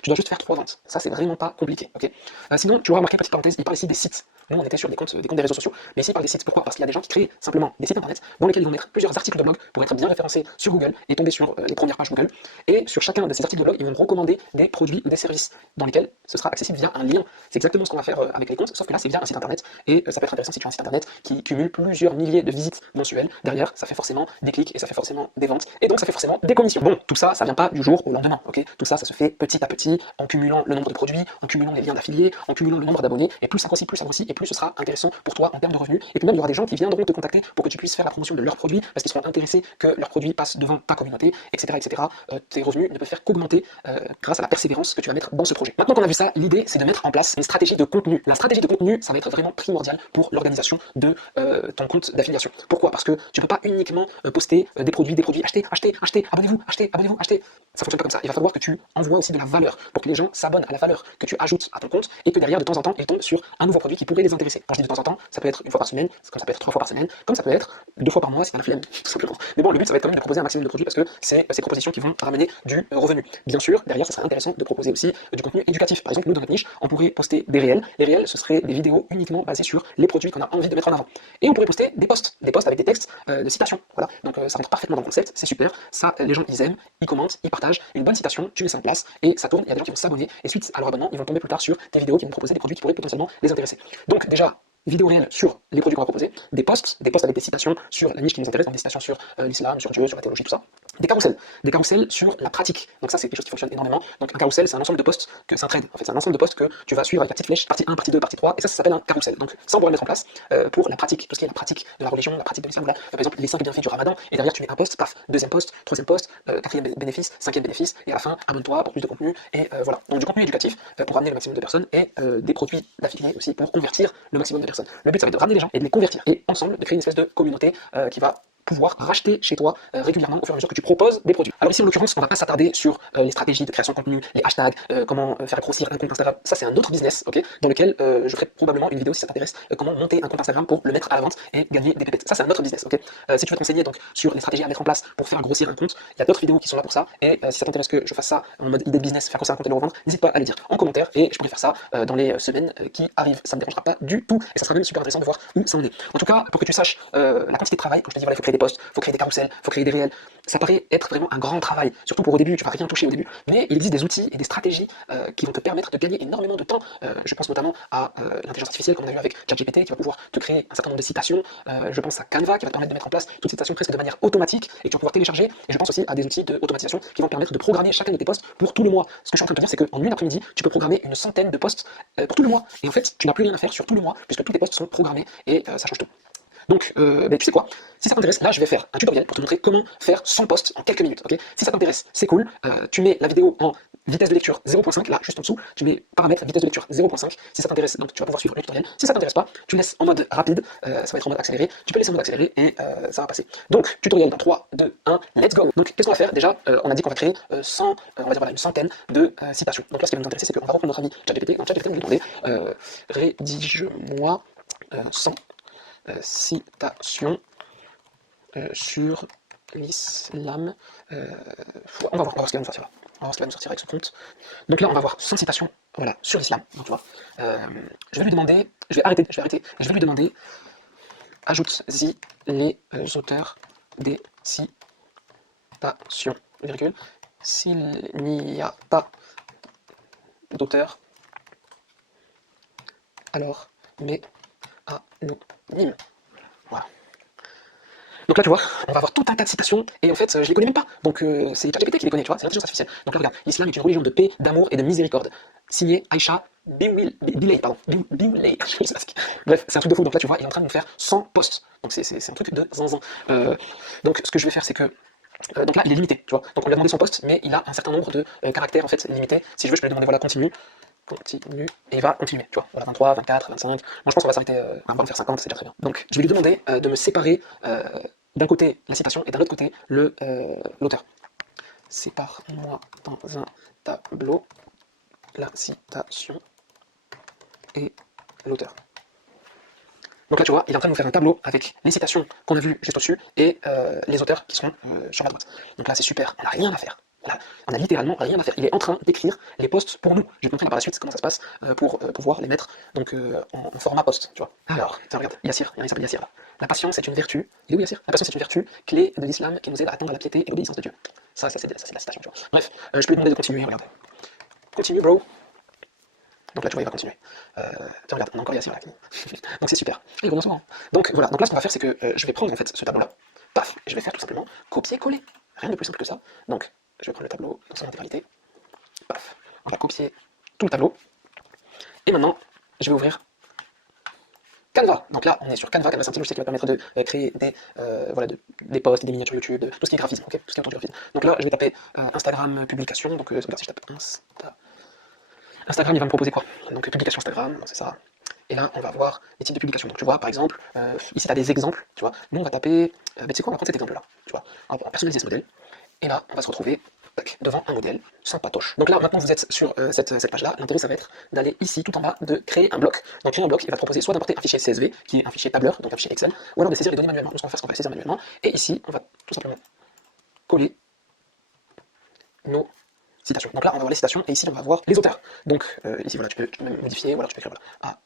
tu dois juste faire 3 ventes, ça c'est vraiment pas compliqué, ok? Sinon, tu auras remarqué, petite parenthèse, il parle ici des sites. Nous on était sur des comptes des réseaux sociaux, mais ici il parle des sites, pourquoi? Parce qu'il y a des gens qui créent simplement des sites internet dans lesquels ils vont mettre plusieurs articles de blog pour être bien référencés sur Google et tomber sur les premières pages Google, et sur chacun de ces articles de blog, ils vont recommander des produits ou des services dans lesquels ce sera accessible via un lien. C'est exactement ce qu'on va faire avec les comptes, sauf que là c'est via un site internet, et ça peut être intéressant si tu as un site internet qui cumule plusieurs milliers de visites mensuelles, derrière ça fait forcément des clics, et ça fait forcément des ventes, et donc ça fait forcément des commissions. Bon, tout ça, ça vient pas du jour au lendemain, ok? Tout ça, ça se fait petit à petit, en cumulant le nombre de produits, en cumulant les liens d'affiliés, en cumulant le nombre d'abonnés, et plus ça grossit, et plus ce sera intéressant pour toi en termes de revenus. Et puis même, il y aura des gens qui viendront te contacter pour que tu puisses faire la promotion de leurs produits, parce qu'ils seront intéressés que leurs produits passent devant ta communauté, etc., etc. Tes revenus ne peuvent faire qu'augmenter grâce à la persévérance que tu vas mettre dans ce projet. Maintenant qu'on a vu ça, l'idée, c'est de mettre en place une stratégie de contenu. La stratégie de contenu, ça va être vraiment primordial pour l'organisation de ton compte d'affiliation. Pourquoi? Parce que tu peux pas uniquement poster des produits, achetez, abonnez-vous, achetez. Ça fonctionne pas comme ça. Il va falloir que tu envoies aussi de la valeur pour que les gens s'abonnent à la valeur que tu ajoutes à ton compte et que derrière, de temps en temps, ils tombent sur un nouveau produit qui pourrait les intéresser. Quand je dis de temps en temps, ça peut être 1 fois par semaine, comme ça peut être 3 fois par semaine, comme ça peut être 2 fois par mois si t'as la flemme, tout simplement. Mais bon, le but, ça va être quand même de proposer un maximum de produits parce que c'est ces propositions qui vont ramener du revenu. Bien sûr, derrière, ça serait intéressant de proposer aussi du contenu éducatif. Par exemple, nous, dans notre niche, on pourrait poster des réels. Les réels, ce seraient des vidéos uniquement basées sur les produits qu'on a envie de mettre en avant. Et on pourrait poster des posts avec des textes de citation. Voilà. Donc ça rentre parfaitement dans le concept, c'est super. Ça, les gens, ils aiment, ils commentent, ils partagent. Une bonne citation, tu mets ça en place et ça tourne. Il y a des gens qui vont s'abonner et suite à leur abonnement, ils vont tomber plus tard sur tes vidéos qui vont proposer des produits qui pourraient potentiellement les intéresser. Donc déjà, vidéos réelles sur les produits qu'on va proposer, des posts avec des citations sur la niche qui nous intéresse, donc des citations sur l'islam, sur Dieu, sur la théologie, tout ça. Des carousels sur la pratique. Donc ça, c'est quelque chose qui fonctionne énormément. Donc un carrousel, c'est un ensemble de posts c'est un thread. En fait, c'est un ensemble de posts que tu vas suivre avec la petite flèche, partie 1, partie 2, partie 3, et ça s'appelle un carrousel. Donc ça, on pourrait le mettre en place pour la pratique, tout ce qui est la pratique de la religion, la pratique de l'islam. Voilà. Par exemple, les 5 bienfaits du ramadan, et derrière tu mets un post, paf, deuxième post, troisième post, quatrième bénéfice, cinquième bénéfice, et à la fin, abonne-toi pour plus de contenu, et voilà. Donc du contenu éducatif pour ramener le maximum de personnes, et des produits d'affiliés aussi pour convertir le maximum de personnes. Le but, ça va être de ramener les gens et de les convertir, et ensemble de créer une espèce de communauté qui va pouvoir racheter chez toi régulièrement au fur et à mesure que tu proposes des produits. Alors ici, en l'occurrence, on va pas s'attarder sur les stratégies de création de contenu, les hashtags, comment faire grossir un compte Instagram. Ça, c'est un autre business, ok, dans lequel je ferai probablement une vidéo si ça t'intéresse, comment monter un compte Instagram pour le mettre à la vente et gagner des pépettes. Ça, c'est un autre business, ok. Si tu veux te renseigner donc sur les stratégies à mettre en place pour faire grossir un compte, il y a d'autres vidéos qui sont là pour ça. Et si ça t'intéresse que je fasse ça en mode idée de business, faire grossir un compte et le revendre, n'hésite pas à le dire en commentaire et je pourrais faire ça dans les semaines qui arrivent. Ça me dérangera pas du tout et ça sera même super intéressant de voir où ça en est. En tout cas, pour que tu saches la quantité de travail, comme je te dis, voilà, il faut créer des posts, il faut créer des carousels, il faut créer des réels. Ça paraît être vraiment un grand travail, surtout pour au début, tu vas rien toucher au début. Mais il existe des outils et des stratégies qui vont te permettre de gagner énormément de temps. Je pense notamment à l'intelligence artificielle, comme on a vu avec ChatGPT, qui va pouvoir te créer un certain nombre de citations. Je pense à Canva, qui va te permettre de mettre en place toutes ces citations presque de manière automatique et que tu vas pouvoir télécharger. Et je pense aussi à des outils d'automatisation qui vont te permettre de programmer chacun de tes posts pour tout le mois. Ce que je suis en train de te dire, c'est qu'en une après-midi, tu peux programmer une centaine de posts pour tout le mois. Et en fait, tu n'as plus rien à faire sur tout le mois, puisque tous tes posts sont programmés et ça change tout. Donc, tu sais quoi, si ça t'intéresse, là je vais faire un tutoriel pour te montrer comment faire 100 posts en quelques minutes, ok. Si ça t'intéresse, c'est cool, tu mets la vidéo en vitesse de lecture 0.5, là juste en dessous, tu mets paramètres vitesse de lecture 0.5, si ça t'intéresse, donc tu vas pouvoir suivre le tutoriel. Si ça t'intéresse pas, tu laisses en mode rapide, ça va être en mode accéléré, tu peux laisser en mode accéléré et ça va passer. Donc, tutoriel dans 3, 2, 1, let's go. Donc, qu'est-ce qu'on va faire déjà, on a dit qu'on va créer 100, on va dire voilà, une centaine de citations. Donc là, ce qui va nous intéresser, c'est qu'on va reprendre notre ami ChatGPT. Donc ChatGPT, on va lui demander, rédige-moi 100 citation sur l'islam. On va voir ce qu'il va nous sortir là. On va voir ce qu'il va nous sortir avec ce compte. Donc là, on va voir 100 citations voilà, sur l'islam. Donc tu vois, je vais lui demander, je vais arrêter, je vais lui demander, ajoute-y les auteurs des citations, virgule, s'il n'y a pas d'auteur, alors mets anonyme. Voilà. Donc là, tu vois, on va avoir tout un tas de citations, et en fait, je les connais même pas. Donc c'est ChatGPT qui les connaît, tu vois, c'est l'intelligence artificielle. Donc là, regarde, l'islam est une religion de paix, d'amour et de miséricorde. Signé Aïcha Biwilay, pardon. Biwilay. Bref, c'est un truc de fou. Donc là, tu vois, il est en train de nous faire 100 posts. Donc c'est un truc de zinzin. Donc ce que je vais faire, c'est que donc là, il est limité, tu vois. Donc on lui a demandé son poste, mais il a un certain nombre de caractères en fait limités. Si je veux, je peux lui demander voilà, continue, et il va continuer, tu vois. Voilà, 23, 24, 25. Moi, je pense qu'on va s'arrêter, on va en faire 50, c'est déjà très bien. Donc, je vais lui demander de me séparer d'un côté la citation et d'un autre côté l'auteur. Sépare-moi dans un tableau la citation et l'auteur. Donc là, tu vois, il est en train de nous faire un tableau avec les citations qu'on a vues juste au-dessus et les auteurs qui seront sur la droite. Donc là, c'est super, on n'a rien à faire. Là, on a littéralement rien à faire. Il est en train d'écrire les posts pour nous. Je vais te montrer par la suite comment ça se passe pour pouvoir les mettre donc, en format post, tu vois. Alors, tiens, regarde, Yassir, il s'appelle Yassir là. La patience est une vertu. Il est où Yassir? La patience est une vertu clé de l'islam qui nous aide à atteindre la piété et l'obéissance de Dieu. Ça c'est de la citation, tu vois. Bref, je peux lui demander de continuer, regarde. Continue, bro. Donc là, tu vois, il va continuer. Tiens, regarde, on a encore Yassir là. Donc c'est super. Il revient souvent. Donc voilà, donc là, ce qu'on va faire, c'est que je vais prendre en fait ce tableau-là. Paf, et je vais faire tout simplement copier-coller. Rien de plus simple que ça. Donc, je vais prendre le tableau dans son intégralité. Paf, on va copier tout le tableau. Et maintenant, je vais ouvrir Canva. Donc là, on est sur Canva. Canva, c'est un petit logiciel qui va permettre de créer voilà, des posts, des miniatures YouTube, tout ce qui est graphisme, ok, tout ce qui est autour du graphisme. Donc là, je vais taper Instagram publication. Donc, regarde, si je tape Instagram, il va me proposer quoi? Donc, publication Instagram, c'est ça. Et là, on va voir les types de publications. Donc, tu vois, par exemple, ici, tu as des exemples, tu vois. Nous, on va taper, tu sais quoi, on va prendre cet exemple-là, tu vois. On va personnaliser ce modèle. Et là, on va se retrouver devant un modèle sans patoche. Donc là, maintenant, vous êtes sur cette page-là. L'intérêt, ça va être d'aller ici, tout en bas, de créer un bloc. Donc, créer un bloc, il va te proposer soit d'importer un fichier CSV, qui est un fichier tableur, donc un fichier Excel, ou alors de saisir les données manuellement. Donc, ce qu'on va faire, c'est qu'on va saisir manuellement. Et ici, on va tout simplement coller nos citations. Donc là, on va voir les citations, et ici, on va voir les auteurs. Donc, ici, voilà, tu peux même modifier, ou alors tu peux écrire, voilà,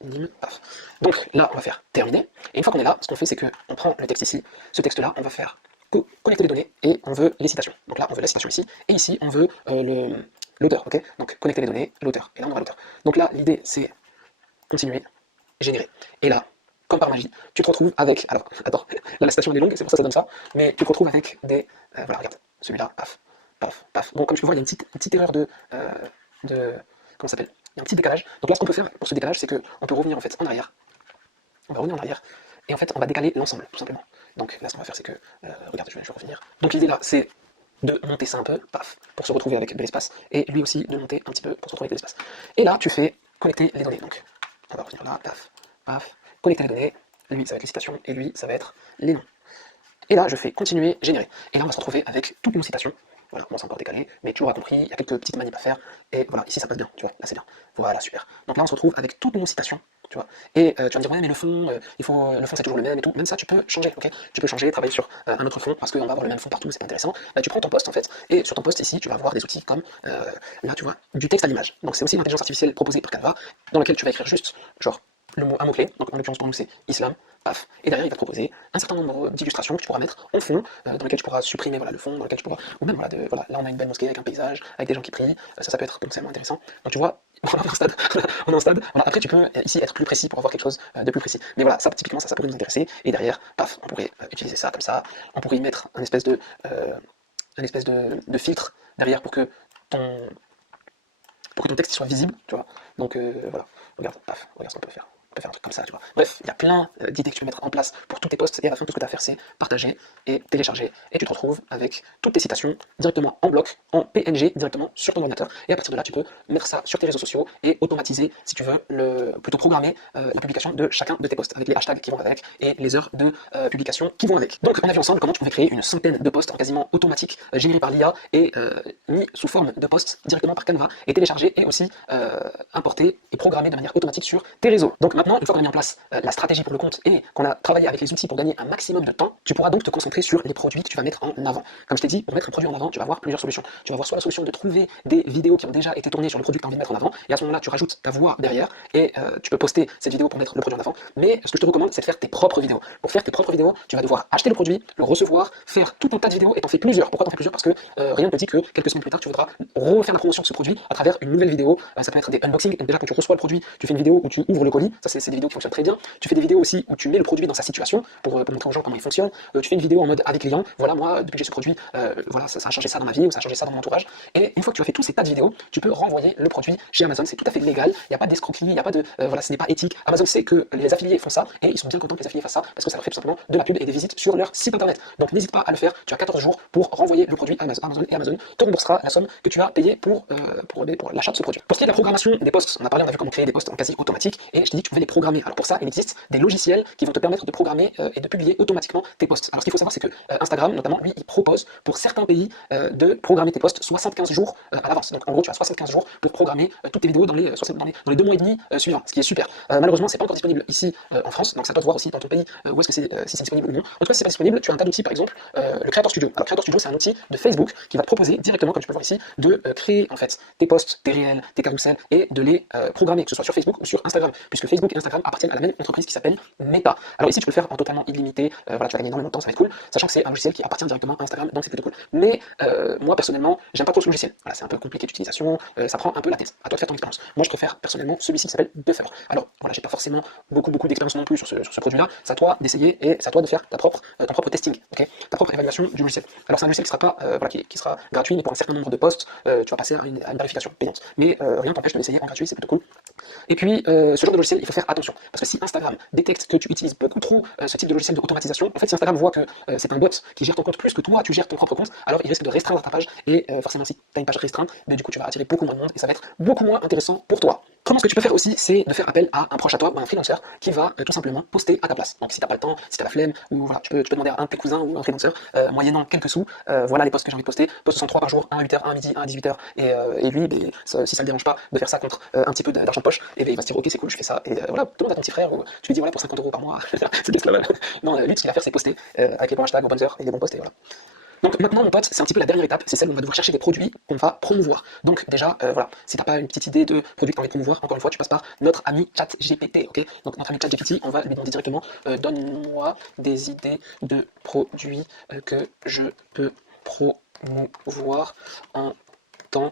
anonyme, paf. Donc là, on va faire terminer. Et une fois qu'on est là, ce qu'on fait, c'est qu'on prend le texte ici. Ce texte-là, on va faire connecter les données, et on veut les citations. Donc là, on veut la citation ici, et ici, on veut l'auteur, ok. Donc, connecter les données, l'auteur. Et là, on aura l'auteur. Donc là, l'idée, c'est continuer, générer. Et là, comme par magie, tu te retrouves avec... Alors, attends, là, la citation, elle est longue, c'est pour ça que ça donne ça, mais tu te retrouves avec des... voilà, regarde, celui-là, paf, paf, paf. Bon, comme tu peux voir, il y a une petite erreur de comment ça s'appelle? Il y a un petit décalage. Donc là, ce qu'on peut faire pour ce décalage, c'est qu'on peut revenir en fait en arrière. On va revenir en arrière. Et en fait, on va décaler l'ensemble, tout simplement. Donc là, ce qu'on va faire, c'est que... regarde, je vais revenir. Donc l'idée là, c'est de monter ça un peu, paf, pour se retrouver avec de l'espace. Et lui aussi, de monter un petit peu pour se retrouver avec de l'espace. Et là, tu fais connecter les données. Donc, on va revenir là, paf, paf, connecter les données. Lui, ça va être les citations. Et lui, ça va être les noms. Et là, je fais continuer, générer. Et là, on va se retrouver avec toutes nos citations. Voilà, bon, c'est encore décalé, mais tu l'auras compris, il y a quelques petites manips à faire. Et voilà, ici ça passe bien, tu vois, là c'est bien. Voilà, super. Donc là, on se retrouve avec toutes nos citations, tu vois. Et tu vas me dire, ouais, mais le fond, le fond c'est toujours le même et tout. Même ça, tu peux changer, ok. Tu peux changer, travailler sur un autre fond, parce qu'on va avoir le même fond partout, c'est pas intéressant. Tu prends ton poste en fait, et sur ton poste ici, tu vas avoir des outils comme, là, tu vois, du texte à l'image. Donc c'est aussi une intelligence artificielle proposée par Canva, dans laquelle tu vas écrire juste, genre, un mot-clé, donc en l'occurrence pour nous c'est islam, paf, et derrière il va te proposer un certain nombre d'illustrations que tu pourras mettre en fond, dans lesquelles tu pourras supprimer voilà, le fond, dans lequel tu pourras, ou même voilà, voilà, là on a une belle mosquée avec un paysage, avec des gens qui prient, ça peut être potentiellement intéressant. Donc tu vois, on est en stade, on est en stade. Voilà, après tu peux ici être plus précis pour avoir quelque chose de plus précis. Mais voilà, ça typiquement ça pourrait nous intéresser, et derrière, paf, on pourrait utiliser ça comme ça, on pourrait y mettre un espèce de filtre derrière pour que ton texte soit visible, tu vois. Donc voilà, regarde, paf, regarde ce qu'on peut faire. On peut faire un truc comme ça, tu vois. Bref, il y a plein d'idées que tu peux mettre en place pour tous tes posts, et à la fin, tout ce que tu as à faire, c'est partager et télécharger. Et tu te retrouves avec toutes tes citations directement en bloc, en PNG, directement sur ton ordinateur. Et à partir de là, tu peux mettre ça sur tes réseaux sociaux et automatiser, si tu veux, plutôt programmer la publication de chacun de tes posts, avec les hashtags qui vont avec et les heures de publication qui vont avec. Donc, on a vu ensemble comment tu pouvais créer une centaine de posts en quasiment automatique, générés par l'IA et mis sous forme de posts directement par Canva, et téléchargés et aussi importés et programmés de manière automatique sur tes réseaux. Donc maintenant, une fois qu'on a mis en place la stratégie pour le compte et qu'on a travaillé avec les outils pour gagner un maximum de temps, tu pourras donc te concentrer sur les produits que tu vas mettre en avant. Comme je t'ai dit, pour mettre un produit en avant, tu vas avoir plusieurs solutions. Tu vas avoir soit la solution de trouver des vidéos qui ont déjà été tournées sur le produit que tu as envie de mettre en avant, et à ce moment-là, tu rajoutes ta voix derrière, et tu peux poster cette vidéo pour mettre le produit en avant. Mais ce que je te recommande, c'est de faire tes propres vidéos. Pour faire tes propres vidéos, tu vas devoir acheter le produit, le recevoir, faire tout un tas de vidéos, et t'en fais plusieurs. Pourquoi t'en fais plusieurs? Parce que rien ne te dit que quelques semaines plus tard, tu voudras refaire la promotion de ce produit à travers une nouvelle vidéo. Ça peut être des unboxings. Donc déjà, quand tu reçois le produit, tu fais une vidéo où tu ouvres le colis. Ça, c'est des vidéos qui fonctionnent très bien. Tu fais des vidéos aussi où tu mets le produit dans sa situation pour montrer aux gens comment il fonctionne. Tu fais une vidéo en mode avec client. Voilà, moi, depuis que j'ai ce produit, voilà, ça a changé ça dans ma vie, ou ça a changé ça dans mon entourage. Et une fois que tu as fait tous ces tas de vidéos, tu peux renvoyer le produit chez Amazon. C'est tout à fait légal. Il n'y a pas d'escroquerie, il n'y a pas de voilà, ce n'est pas éthique. Amazon sait que les affiliés font ça, et ils sont bien contents que les affiliés fassent ça parce que ça leur fait tout simplement de la pub et des visites sur leur site internet. Donc n'hésite pas à le faire. Tu as 14 jours pour renvoyer le produit à Amazon, et Amazon te remboursera la somme que tu as payée pour l'achat de ce produit. Pour ce qui est de la programmation des posts, on a vu comment créer des posts en quasi automatique, et je t'ai dit que tu pouvais les programmer. Alors pour ça, il existe des logiciels qui vont te permettre de programmer et de publier automatiquement tes posts. Alors ce qu'il faut savoir, c'est que Instagram, notamment, lui, il propose pour certains pays de programmer tes posts 75 jours à l'avance. Donc en gros, tu as 75 jours pour programmer toutes tes vidéos dans les 2 mois et demi suivants, ce qui est super. Malheureusement, c'est pas encore disponible ici en France, donc ça doit te voir aussi dans ton pays où est-ce que c'est, si c'est disponible ou non. En tout cas, si c'est pas disponible, tu as un tas d'outils, par exemple le Creator Studio. Alors Creator Studio, c'est un outil de Facebook qui va te proposer directement, comme tu peux voir ici, de créer en fait tes posts, tes réels, tes carousels, et de les programmer, que ce soit sur Facebook ou sur Instagram, puisque Facebook et Instagram appartiennent à la même entreprise qui s'appelle Meta. Alors ici, tu peux le faire en totalement illimité, voilà, tu vas gagner énormément de temps, ça va être cool, sachant que c'est un logiciel qui appartient directement à Instagram, donc c'est plutôt cool. Mais moi, personnellement, j'aime pas trop ce logiciel. Voilà, c'est un peu compliqué d'utilisation, ça prend un peu la tête. À toi de faire ton expérience. Moi, je préfère personnellement celui-ci qui s'appelle Buffer. Alors voilà, j'ai pas forcément beaucoup d'expérience non plus sur ce produit-là. C'est à toi d'essayer, et c'est à toi de faire ton propre testing, ok, ta propre évaluation du logiciel. Alors c'est un logiciel qui sera pas, voilà, qui sera gratuit, mais pour un certain nombre de posts, tu vas passer à une vérification payante. Mais rien t'empêche de l'essayer en gratuit, c'est plutôt cool. Et puis, ce genre de logiciel, il faut faire attention. Parce que si Instagram détecte que tu utilises beaucoup trop ce type de logiciel de automatisation, en fait, si Instagram voit que c'est un bot qui gère ton compte plus que toi, tu gères ton propre compte, alors il risque de restreindre ta page. Et forcément, si tu as une page restreinte, du coup, tu vas attirer beaucoup moins de monde, et ça va être beaucoup moins intéressant pour toi. Comment ce que tu peux faire aussi, c'est de faire appel à un proche à toi ou à un freelancer qui va tout simplement poster à ta place. Donc si t'as pas le temps, si t'as la flemme, ou voilà, tu peux demander à un de tes cousins ou un freelancer, moyennant quelques sous, voilà les posts que j'ai envie de poster, poste 63 par jour, un à 8h, un à midi, un à 18h, et lui, si ça le dérange pas de faire ça contre un petit peu d'argent de poche, et il va se dire ok c'est cool, je fais ça, et voilà, demande à ton petit frère, ou tu lui dis voilà pour 50 € par mois, c'est de l'esclavage. Non, lui ce qu'il va faire c'est poster avec les bons hashtags, aux bonnes heures, et les bons posts, et voilà. Donc maintenant mon pote, c'est un petit peu la dernière étape, c'est celle où on va devoir chercher des produits qu'on va promouvoir. Donc déjà, voilà, si t'as pas une petite idée de produits que t'as envie de promouvoir, encore une fois, tu passes par notre ami ChatGPT, ok. Donc notre ami ChatGPT, on va lui demander directement, donne-moi des idées de produits que je peux promouvoir en tant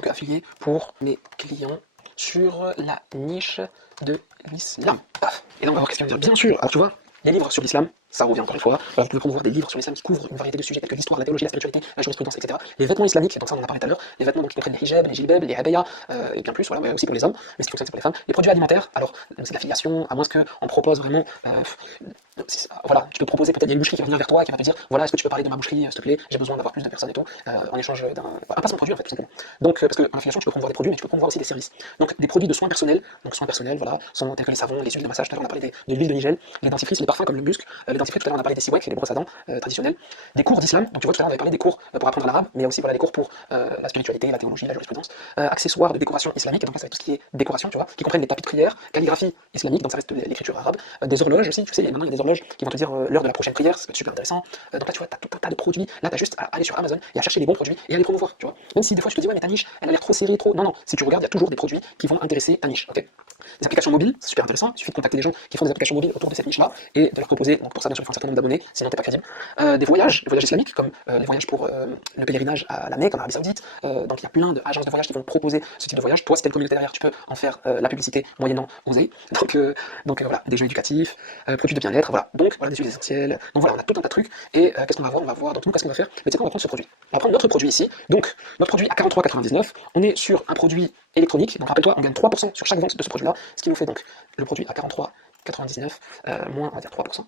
qu'affilié pour mes clients sur la niche de l'islam. Et là on va voir qu'est-ce qu'il va me dire. Bien sûr, alors tu vois, les livres sur l'islam, ça revient encore une fois. Vous pouvez promouvoir des livres sur l'islam qui couvrent une variété de sujets tels que l'histoire, la théologie, la spiritualité, la jurisprudence, etc. Les vêtements islamiques, donc ça on en a parlé tout à l'heure, les vêtements donc, qui comprennent les hijabs, les jilbabs, les abayas, et bien plus, voilà, ouais, aussi pour les hommes, mais ce qui fonctionne c'est pour les femmes. Les produits alimentaires, alors c'est de l'affiliation, à moins qu'on propose vraiment, voilà, tu peux proposer peut-être, il y a une boucherie qui va venir vers toi, qui va te dire, voilà, est-ce que tu peux parler de ma boucherie, s'il te plaît, j'ai besoin d'avoir plus de personnes et tout, en échange un placement de produit en fait, tout simplement. Donc, parce qu'en affiliation, tu peux promouvoir des produits, mais tu peux promouvoir aussi des services. Donc, des produits de soins personnels, voilà, sont tels que les savons, les huiles de massage, tout à l'heure on a parlé de l'huile de Nigel, les dentifrices, les parfums comme le musc, les dentifrice, tout à l'heure on a parlé des siwaks, les brosses à dents traditionnelles, des cours d'islam, donc tu vois tout à l'heure on avait parlé des cours pour apprendre l'arabe, mais aussi voilà, des cours pour la spiritualité, la théologie, la jurisprudence, accessoires de décoration islamique, donc ça va être tout ce qui est décoration, tu vois, qui comprennent les tapis de prière, calligraphie islamique, donc ça reste l'écriture arabe, des horloges aussi, tu sais, maintenant il y a des horloges qui vont te dire l'heure de la prochaine prière, ça peut être super intéressant, donc là tu vois, tu as tout un tas de produits, là tu as juste à aller sur Amazon et à chercher les bons produits et à les promouvoir, tu vois, même si des fois je te dis ouais mais ta niche, elle a l'air trop serrée, trop, non, si tu regardes, il y a toujours des produits qui vont intéresser ta niche, ok. Les applications mobiles, c'est super intéressant, il suffit de contacter des gens qui font des applications mobiles autour de cette niche-là et de leur proposer, donc pour ça bien sûr il faut un certain nombre d'abonnés, sinon t'es pas crédible, des voyages islamiques comme les voyages pour le pèlerinage à la Mecque, en Arabie Saoudite, donc il y a plein d'agences de voyage qui vont proposer ce type de voyage, toi si t'es une communauté derrière, tu peux en faire la publicité moyennant oser, donc voilà, des jeux éducatifs, produits de bien-être, voilà, donc voilà des huiles essentielles, donc voilà, on a tout un tas de trucs, et qu'est-ce qu'on va voir, donc nous qu'est-ce qu'on va faire, mais tu sais quoi, on va prendre ce produit, on va prendre notre produit ici, donc notre produit à 43,99, on est sur un produit électronique, donc rappelle-toi, on gagne 3% sur chaque vente de ce produit-là, ce qui nous fait donc le produit à 43,99 moins on va dire 3%.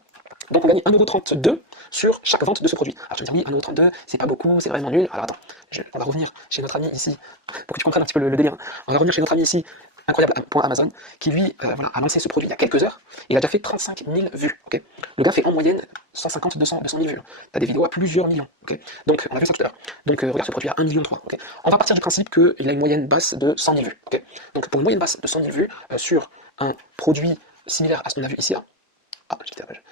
Donc on gagne 1,32€ sur chaque vente de ce produit. Alors tu me dis oui, 1,32€, c'est pas beaucoup, c'est vraiment nul. Alors attends, on va revenir chez notre ami ici, pour que tu comprennes un petit peu le délire. On va revenir chez notre ami ici, incroyable.amazon, qui lui voilà, a lancé ce produit il y a quelques heures, il a déjà fait 35 000 vues. Okay, le gars fait en moyenne 150, 200 000 vues. Tu as des vidéos à plusieurs millions. Okay, donc on a vu ça tout à l'heure. Donc regarde ce produit à 1,3 million. Okay, on va partir du principe qu'il a une moyenne basse de 100 000 vues. Okay, donc pour une moyenne basse de 100 000 vues sur un produit similaire à ce qu'on a vu ici, là. Ah, j'ai quitté la page.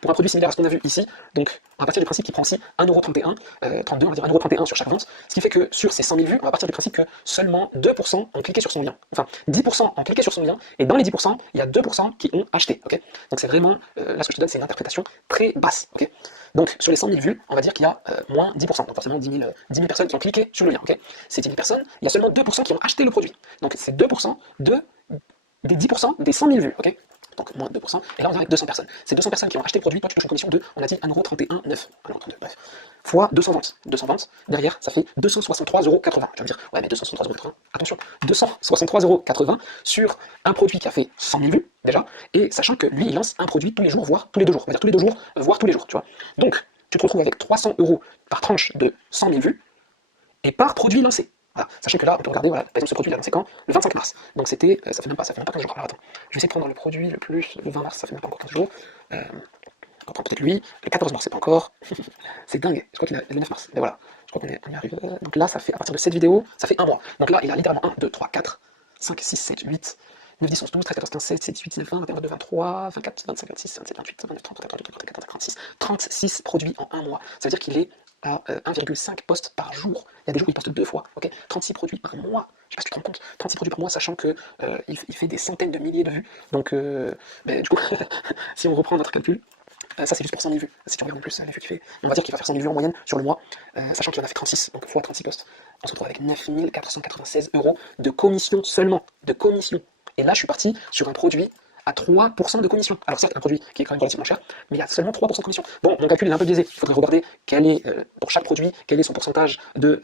Pour un produit similaire à ce qu'on a vu ici, donc on va partir du principe qu'il prend aussi 1,31€, 32, on va dire 1,31€ sur chaque vente, ce qui fait que sur ces 100 000 vues, on va partir du principe que seulement 2% ont cliqué sur son lien, enfin 10% ont cliqué sur son lien, et dans les 10%, il y a 2% qui ont acheté, ok. Donc c'est vraiment, là ce que je te donne c'est une interprétation très basse, ok. Donc sur les 100 000 vues, on va dire qu'il y a moins 10%, donc forcément 10 000 personnes qui ont cliqué sur le lien, ok. Ces 10 000 personnes, il y a seulement 2% qui ont acheté le produit, donc c'est 2% des 10% des 100 000 vues, ok. Donc moins de 2%, et là on est avec 200 personnes. Ces 200 personnes qui ont acheté le produit, toi tu touches une commission de, on a dit 1,31€, 9, 1,32€, bref, fois 200 ventes. 200 ventes, derrière, ça fait 263,80€. Tu vas me dire, ouais mais 263,80€, attention, 263,80€ sur un produit qui a fait 100 000 vues, déjà, et sachant que lui, il lance un produit tous les jours, voire tous les 2 jours. On va dire tous les 2 jours, voire tous les jours, tu vois. Donc, tu te retrouves avec 300€ par tranche de 100 000 vues, et par produit lancé. Voilà. Sachez que là, on peut regarder, voilà, par exemple, ce produit, il a lancé quand? Le 25 mars. Donc c'était, ça fait même pas 15 jours. Alors attends, je vais essayer de prendre le produit le plus, le 20 mars, ça fait même pas encore 15 jours. On prend peut-être lui, le 14 mars, c'est pas encore. C'est dingue, je crois qu'il a le 9 mars. Mais voilà, je crois qu'on y arrive. Donc là, ça fait, à partir de cette vidéo, ça fait un mois. Donc là, il a littéralement 1, 2, 3, 4, 5, 6, 7, 8, 9, 10, 11, 12, 13, 14, 15, 16, 17, 18, 19, 20, 21, 22, 23, 24, 25, 26, 27, 28, 29, 30, 31, 32, 33, 34, 36, 36 produits en un mois. Ça veut dire qu'il est à 1,5 posts par jour. Il y a des jours où il poste 2 fois, ok. 36 produits par mois. Je sais pas si tu te rends compte. 36 produits par mois, sachant que il fait des centaines de milliers de vues. Donc, du coup, si on reprend notre calcul, ça c'est juste pour 100 000 vues. Si tu regardes en plus les vues qu'il fait, on va dire qu'il va faire 100 000 vues en moyenne sur le mois, sachant qu'il en a fait 36, donc fois 36 posts. On se retrouve avec 9 496€ de commission seulement. De commission. Et là, je suis parti sur un produit à 3% de commission. Alors certes, un produit qui est quand même relativement cher, mais il y a seulement 3% de commission. Bon, mon calcul est un peu biaisé. Il faudrait regarder quel est, pour chaque produit, quel est son pourcentage de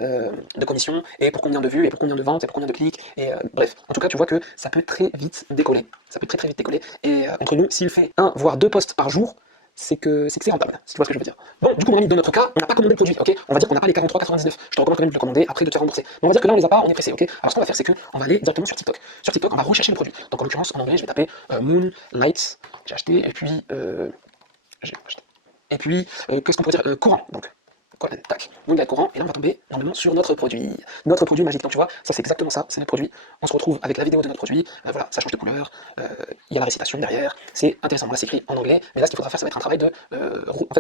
commission, et pour combien de vues, et pour combien de ventes, et pour combien de clics, et bref. En tout cas, tu vois que ça peut très vite décoller. Ça peut très vite décoller. Et entre nous, s'il fait 1 voire 2 posts par jour, c'est que c'est rentable, si tu vois ce que je veux dire. Bon, du coup, mon ami, dans notre cas, on n'a pas commandé le produit, ok. On va dire qu'on n'a pas les 43,99. Je te recommande quand même de le commander après de te faire rembourser. Mais on va dire que là, on les a pas, on est pressé, ok. Alors, ce qu'on va faire, c'est qu'on va aller directement sur TikTok. Sur TikTok, on va rechercher le produit. Donc, en l'occurrence, en anglais, je vais taper Moonlight. J'ai acheté, et puis, qu'est-ce qu'on pourrait dire courant. Donc, tac, Moonlight courant, et là on va tomber normalement sur notre produit magique. Donc tu vois, ça c'est exactement ça, c'est notre produit. On se retrouve avec la vidéo de notre produit, voilà, ça change de couleur, il y a la récitation derrière, c'est intéressant. Là c'est écrit en anglais, mais là ce qu'il faudra faire, ça va être un travail de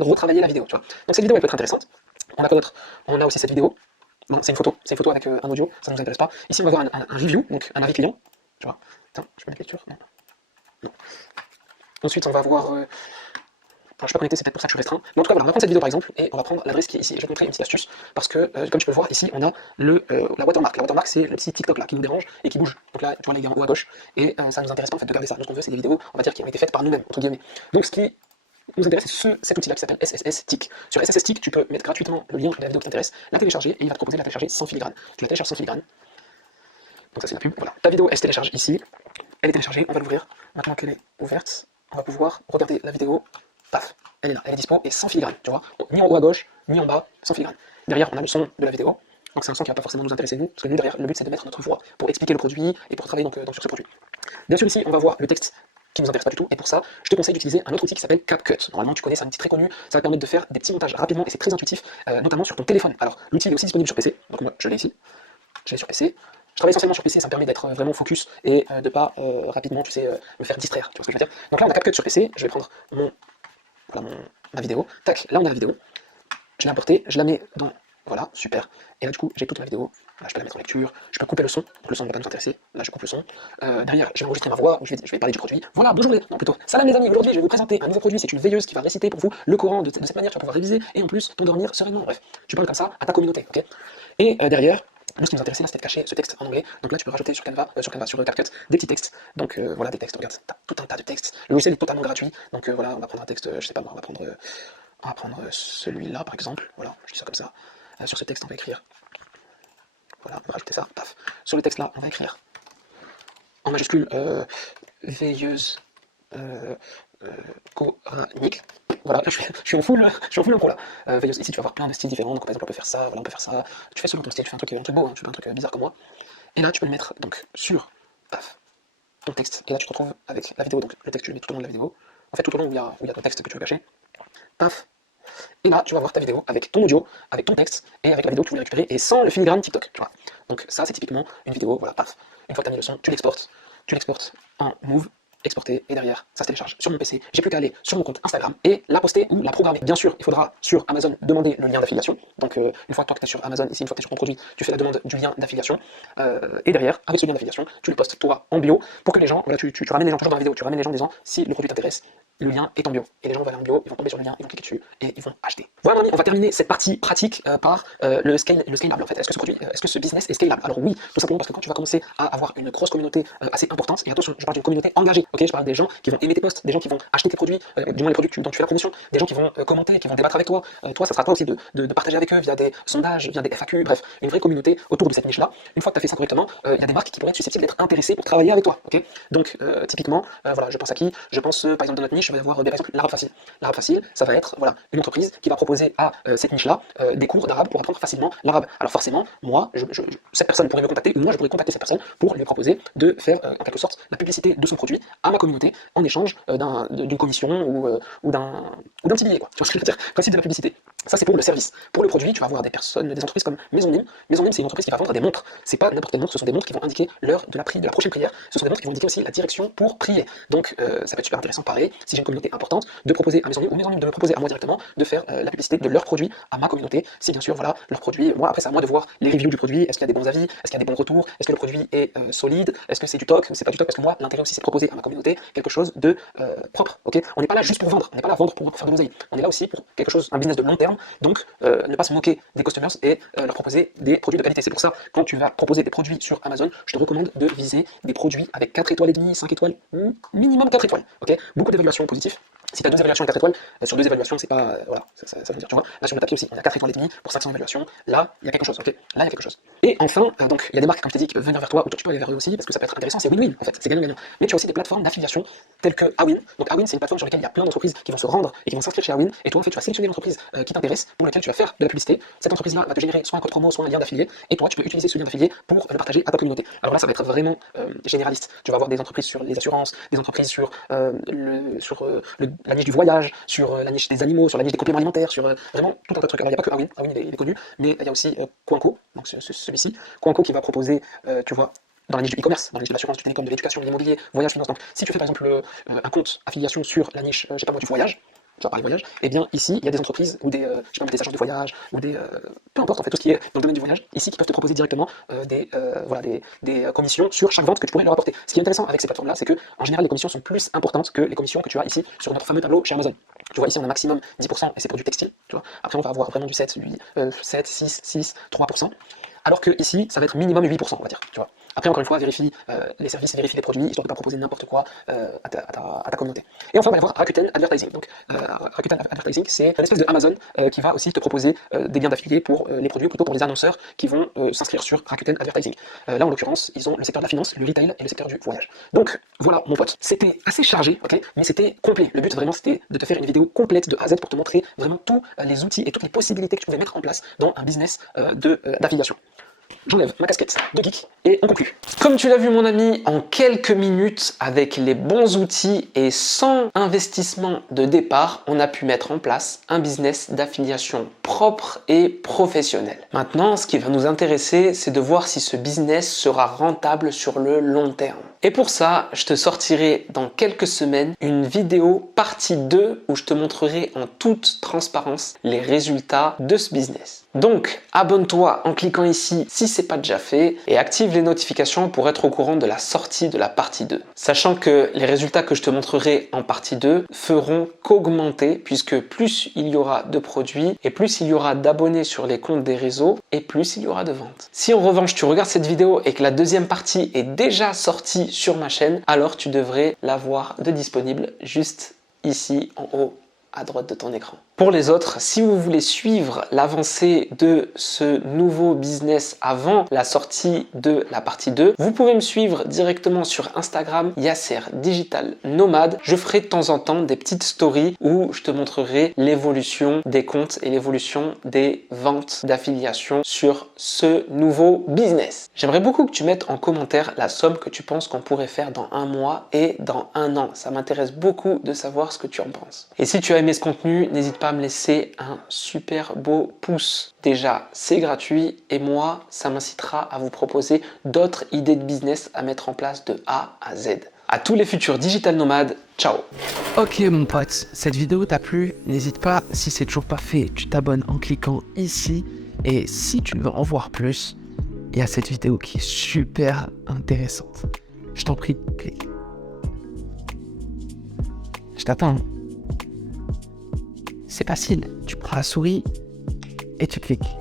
retravailler la vidéo, tu vois. Donc cette vidéo elle peut être intéressante. On a aussi cette vidéo, non c'est une photo avec un audio, ça ne nous intéresse pas. Ici on va voir un review, donc un avis client, tu vois. Attends, je peux mettre lecture, non. Ensuite on va voir je suis pas connecté, c'est peut-être pour ça que je suis restreint. Mais en tout cas, voilà, on va prendre cette vidéo par exemple et on va prendre l'adresse qui est ici. Je vais te montrer une petite astuce parce que, comme tu peux le voir ici, on a la watermark. La watermark, c'est le petit TikTok là qui nous dérange et qui bouge. Donc là, tu vois, les gars en haut à gauche. Et ça nous intéresse pas en fait de garder ça. Donc, ce qu'on veut, c'est des vidéos, on va dire, qui ont été faites par nous-mêmes, entre guillemets. Donc, ce qui nous intéresse, c'est cet outil-là qui s'appelle SSS Tick. Sur SSS Tick, tu peux mettre gratuitement le lien de la vidéo qui t'intéresse, la télécharger et il va te proposer de la télécharger sans filigrane. Tu la télécharges sans filigrane. Donc, ça, c'est la pub. Voilà. Ta vidéo, elle se télécharge ici. Elle est téléchargée, on va l'ouvrir. Maintenant qu'elle est ouverte, on va pouvoir regarder la vidéo. Paf, elle est là, elle est dispo et sans filigrane, tu vois, ni en haut à gauche, ni en bas, sans filigrane. Derrière, on a le son de la vidéo, donc c'est un son qui va pas forcément nous intéresser nous, parce que nous derrière, le but c'est de mettre notre voix pour expliquer le produit et pour travailler donc sur ce produit. Bien sûr ici, on va voir le texte qui ne nous intéresse pas du tout. Et pour ça, je te conseille d'utiliser un autre outil qui s'appelle CapCut. Normalement, tu connais, c'est un outil très connu. Ça va te permettre de faire des petits montages rapidement et c'est très intuitif, notamment sur ton téléphone. Alors, l'outil est aussi disponible sur PC. Donc moi, je l'ai ici. Je l'ai sur PC. Je travaille essentiellement sur PC, ça me permet d'être vraiment focus et de pas rapidement, tu sais, me faire distraire. Tu vois ce que je veux dire? Donc là, on a CapCut sur PC. Je vais prendre ma vidéo. Tac, là, on a la vidéo. Je l'ai importée, je la mets dans... Voilà, super. Et là, du coup, j'ai toute ma vidéo. Là, je peux la mettre en lecture. Je peux couper le son. Donc, le son ne va pas nous intéresser. Là, je coupe le son. Derrière, je vais enregistrer ma voix. Je vais parler du produit. Voilà, bonjour les... Non, plutôt. Salam les amis. Aujourd'hui, je vais vous présenter un nouveau produit. C'est une veilleuse qui va réciter pour vous le Coran de cette manière. Tu vas pouvoir réviser et en plus t'endormir sereinement. Bref, tu parles comme ça à ta communauté, ok? Et derrière, nous, ce qui nous intéressait là, c'était de cacher ce texte en anglais. Donc là, tu peux rajouter sur CapCut, des petits textes. Donc voilà, des textes. Regarde, t'as tout un tas de textes. Le logiciel est totalement gratuit. Donc voilà, on va prendre un texte, je sais pas, on va prendre celui-là par exemple. Voilà, je dis ça comme ça. Sur ce texte, on va écrire. Voilà, on va rajouter ça. Paf. Sur le texte là, on va écrire en majuscule veilleuse coranique. Voilà, je suis en full impro là. Veilleuse, ici tu vas avoir plein de styles différents. Donc par exemple, on peut faire ça, voilà, on peut faire ça. Tu fais selon ton style, tu fais un truc beau, hein, tu fais un truc bizarre comme moi. Et là, tu peux le mettre donc sur ton texte. Et là, tu te retrouves avec la vidéo. Donc le texte, tu le mets tout au long de la vidéo. En fait, tout au long où il y a ton texte que tu veux cacher. Paf. Et là, tu vas voir ta vidéo avec ton audio, avec ton texte, et avec la vidéo que tu voulais récupérer, et sans le filigrane TikTok, tu vois. Donc ça, c'est typiquement une vidéo, voilà, paf. Une fois que tu as mis le son, tu l'exportes en Move, exporter, et derrière, ça se télécharge sur mon PC. J'ai plus qu'à aller sur mon compte Instagram et la poster ou la programmer. Bien sûr, il faudra sur Amazon demander le lien d'affiliation. Donc une fois que tu es sur Amazon, ici, une fois que tu es sur ton produit, tu fais la demande du lien d'affiliation. Et derrière, avec ce lien d'affiliation, tu le postes toi en bio pour que les gens, voilà, tu ramènes les gens toujours dans la vidéo, tu ramènes les gens en disant si le produit t'intéresse, le lien est en bio. Et les gens vont aller en bio, ils vont tomber sur le lien, ils vont cliquer dessus et ils vont acheter. Voilà, on va terminer cette partie pratique par le scalable en fait. Est-ce que ce business est scalable? Alors oui, tout simplement parce que quand tu vas commencer à avoir une grosse communauté assez importante, et attention, je parle d'une communauté engagée, ok? Je parle des gens qui vont aimer tes posts, des gens qui vont acheter tes produits, du moins les produits dont tu fais la promotion, des gens qui vont commenter, qui vont débattre avec toi. Toi, ça sera toi aussi de partager avec eux via des sondages, via des FAQ, bref, une vraie communauté autour de cette niche-là. Une fois que tu as fait ça correctement, il y a des marques qui pourraient être susceptibles d'être intéressées pour travailler avec toi, ok? Donc typiquement, voilà, je pense à qui? Je pense par exemple dans notre niche, il va y avoir par exemple l'arabe facile. L'arabe facile, ça va être voilà, une entreprise qui va proposer à cette niche-là des cours d'arabe pour apprendre facilement l'arabe. Alors forcément, moi, cette personne pourrait me contacter, ou moi je pourrais contacter cette personne pour lui proposer de faire en quelque sorte la publicité de son produit à ma communauté en échange d'une commission ou d'un petit billet, quoi. Tu vois ce que je veux dire? Principe de la publicité. Ça, c'est pour le service. Pour le produit, tu vas avoir des entreprises comme Maison Nîmes. Maison Nîmes, c'est une entreprise qui va vendre des montres. C'est pas n'importe quelle montre, ce sont des montres qui vont indiquer l'heure de la prochaine prière. Ce sont des montres qui vont indiquer aussi la direction pour prier. Donc, ça peut être super intéressant, pareil, si j'ai une communauté importante, de proposer à Maison Nîmes ou Maison Nîmes de me proposer à moi directement de faire la publicité de leurs produits à ma communauté. Si bien sûr, voilà, leurs produits, moi, après, c'est à moi de voir les reviews du produit. Est-ce qu'il y a des bons avis? Est-ce qu'il y a des bons retours? Est-ce que le produit est solide? Est-ce que c'est du toc? C'est pas du toc? Parce que moi, l'intérêt aussi, c'est de proposer à ma communauté quelque chose de propre. Ok? On n'est pas là juste pour vendre. On n'est pas là à vendre pour faire de l'oseille. On est là aussi pour quelque chose, un business de long terme. Donc, ne pas se moquer des customers et leur proposer des produits de qualité. C'est pour ça, quand tu vas proposer des produits sur Amazon, je te recommande de viser des produits avec 4 étoiles et demie, 5 étoiles, minimum 4 étoiles. Ok? Beaucoup d'évaluations positives. Si tu as 2 évaluations et 4 étoiles, sur 2 évaluations, c'est pas. Voilà, ça veut dire, tu vois. Là, sur le tapis aussi, on a 4 étoiles et demie pour 500 évaluations. Là, il y a quelque chose, ok? Là, il y a quelque chose. Et enfin, donc, il y a des marques, comme je t'ai dit, qui peuvent venir vers toi, ou toi, tu peux aller vers eux aussi, parce que ça peut être intéressant, c'est win-win, en fait, c'est gagnant-gagnant. Mais tu as aussi des plateformes d'affiliation, telles que Awin. Donc, Awin, c'est une plateforme sur laquelle il y a plein d'entreprises qui vont se rendre et qui vont s'inscrire chez Awin. Et toi, en fait, tu vas sélectionner l'entreprise qui t'intéresse, pour laquelle tu vas faire de la publicité. Cette entreprise-là va te générer soit un code promo, soit un lien d'affilié. Et toi, tu peux utiliser ce lien d'affilié pour le partager à ta communauté. Alors là, ça va être vraiment généraliste. Tu vas avoir des entreprises sur les assurances, des entreprises sur la niche du voyage, sur la niche des animaux, sur la niche des compléments alimentaires, sur vraiment tout un tas de trucs. Alors il n'y a pas que Awin, Awin il est connu, mais il y a aussi Coinco, donc celui-ci, Coinco qui va proposer, tu vois, dans la niche du e-commerce, dans la niche de l'assurance, du télécom, de l'éducation, de l'immobilier, voyage, finance. Donc si tu fais par exemple un compte affiliation sur la niche, je sais pas moi, du voyage, tu vas parler voyage, et bien ici il y a des entreprises ou des, je sais pas, des agences de voyage ou des, peu importe en fait tout ce qui est dans le domaine du voyage, ici qui peuvent te proposer directement des commissions sur chaque vente que tu pourrais leur apporter. Ce qui est intéressant avec ces plateformes là, c'est que en général les commissions sont plus importantes que les commissions que tu as ici sur notre fameux tableau chez Amazon. Tu vois ici on a maximum 10% et c'est pour du textile, tu vois. Après on va avoir vraiment du 7, 6, 3%. Alors que ici, ça va être minimum 8%, on va dire, tu vois. Après, encore une fois, vérifie les services, vérifie les produits, histoire de ne pas proposer n'importe quoi à ta communauté. Et enfin, on va y avoir Rakuten Advertising. Donc, Rakuten Advertising, c'est une espèce de Amazon qui va aussi te proposer des liens d'affiliés pour les produits, ou plutôt pour les annonceurs qui vont s'inscrire sur Rakuten Advertising. Là, en l'occurrence, ils ont le secteur de la finance, le retail et le secteur du voyage. Donc, voilà, mon pote, c'était assez chargé, ok, mais c'était complet. Le but, vraiment, c'était de te faire une vidéo complète de A à Z pour te montrer vraiment tous les outils et toutes les possibilités que tu pouvais mettre en place dans un business d'affiliation. J'enlève ma casquette de geek et on conclut. Comme tu l'as vu mon ami, en quelques minutes, avec les bons outils et sans investissement de départ, on a pu mettre en place un business d'affiliation propre et professionnel. Maintenant, ce qui va nous intéresser, c'est de voir si ce business sera rentable sur le long terme. Et pour ça, je te sortirai dans quelques semaines une vidéo partie 2 où je te montrerai en toute transparence les résultats de ce business. Donc, abonne-toi en cliquant ici si ce n'est pas déjà fait et active les notifications pour être au courant de la sortie de la partie 2. Sachant que les résultats que je te montrerai en partie 2 feront qu'augmenter puisque plus il y aura de produits et plus il y aura d'abonnés sur les comptes des réseaux et plus il y aura de ventes. Si en revanche tu regardes cette vidéo et que la deuxième partie est déjà sortie sur ma chaîne, alors tu devrais la voir de disponible juste ici en haut à droite de ton écran. Pour les autres, si vous voulez suivre l'avancée de ce nouveau business avant la sortie de la partie 2, vous pouvez me suivre directement sur Instagram, Yasser Digital Nomade. Je ferai de temps en temps des petites stories où je te montrerai l'évolution des comptes et l'évolution des ventes d'affiliation sur ce nouveau business. J'aimerais beaucoup que tu mettes en commentaire la somme que tu penses qu'on pourrait faire dans un mois et dans un an. Ça m'intéresse beaucoup de savoir ce que tu en penses. Et si tu as aimé ce contenu, n'hésite pas à me laisser un super beau pouce. Déjà, c'est gratuit et moi, ça m'incitera à vous proposer d'autres idées de business à mettre en place de A à Z. À tous les futurs digital nomades, ciao! Ok mon pote, cette vidéo t'a plu? N'hésite pas, si c'est toujours pas fait, tu t'abonnes en cliquant ici. Et si tu veux en voir plus, il y a cette vidéo qui est super intéressante. Je t'en prie, clique. Je t'attends. C'est facile, tu prends la souris et tu cliques.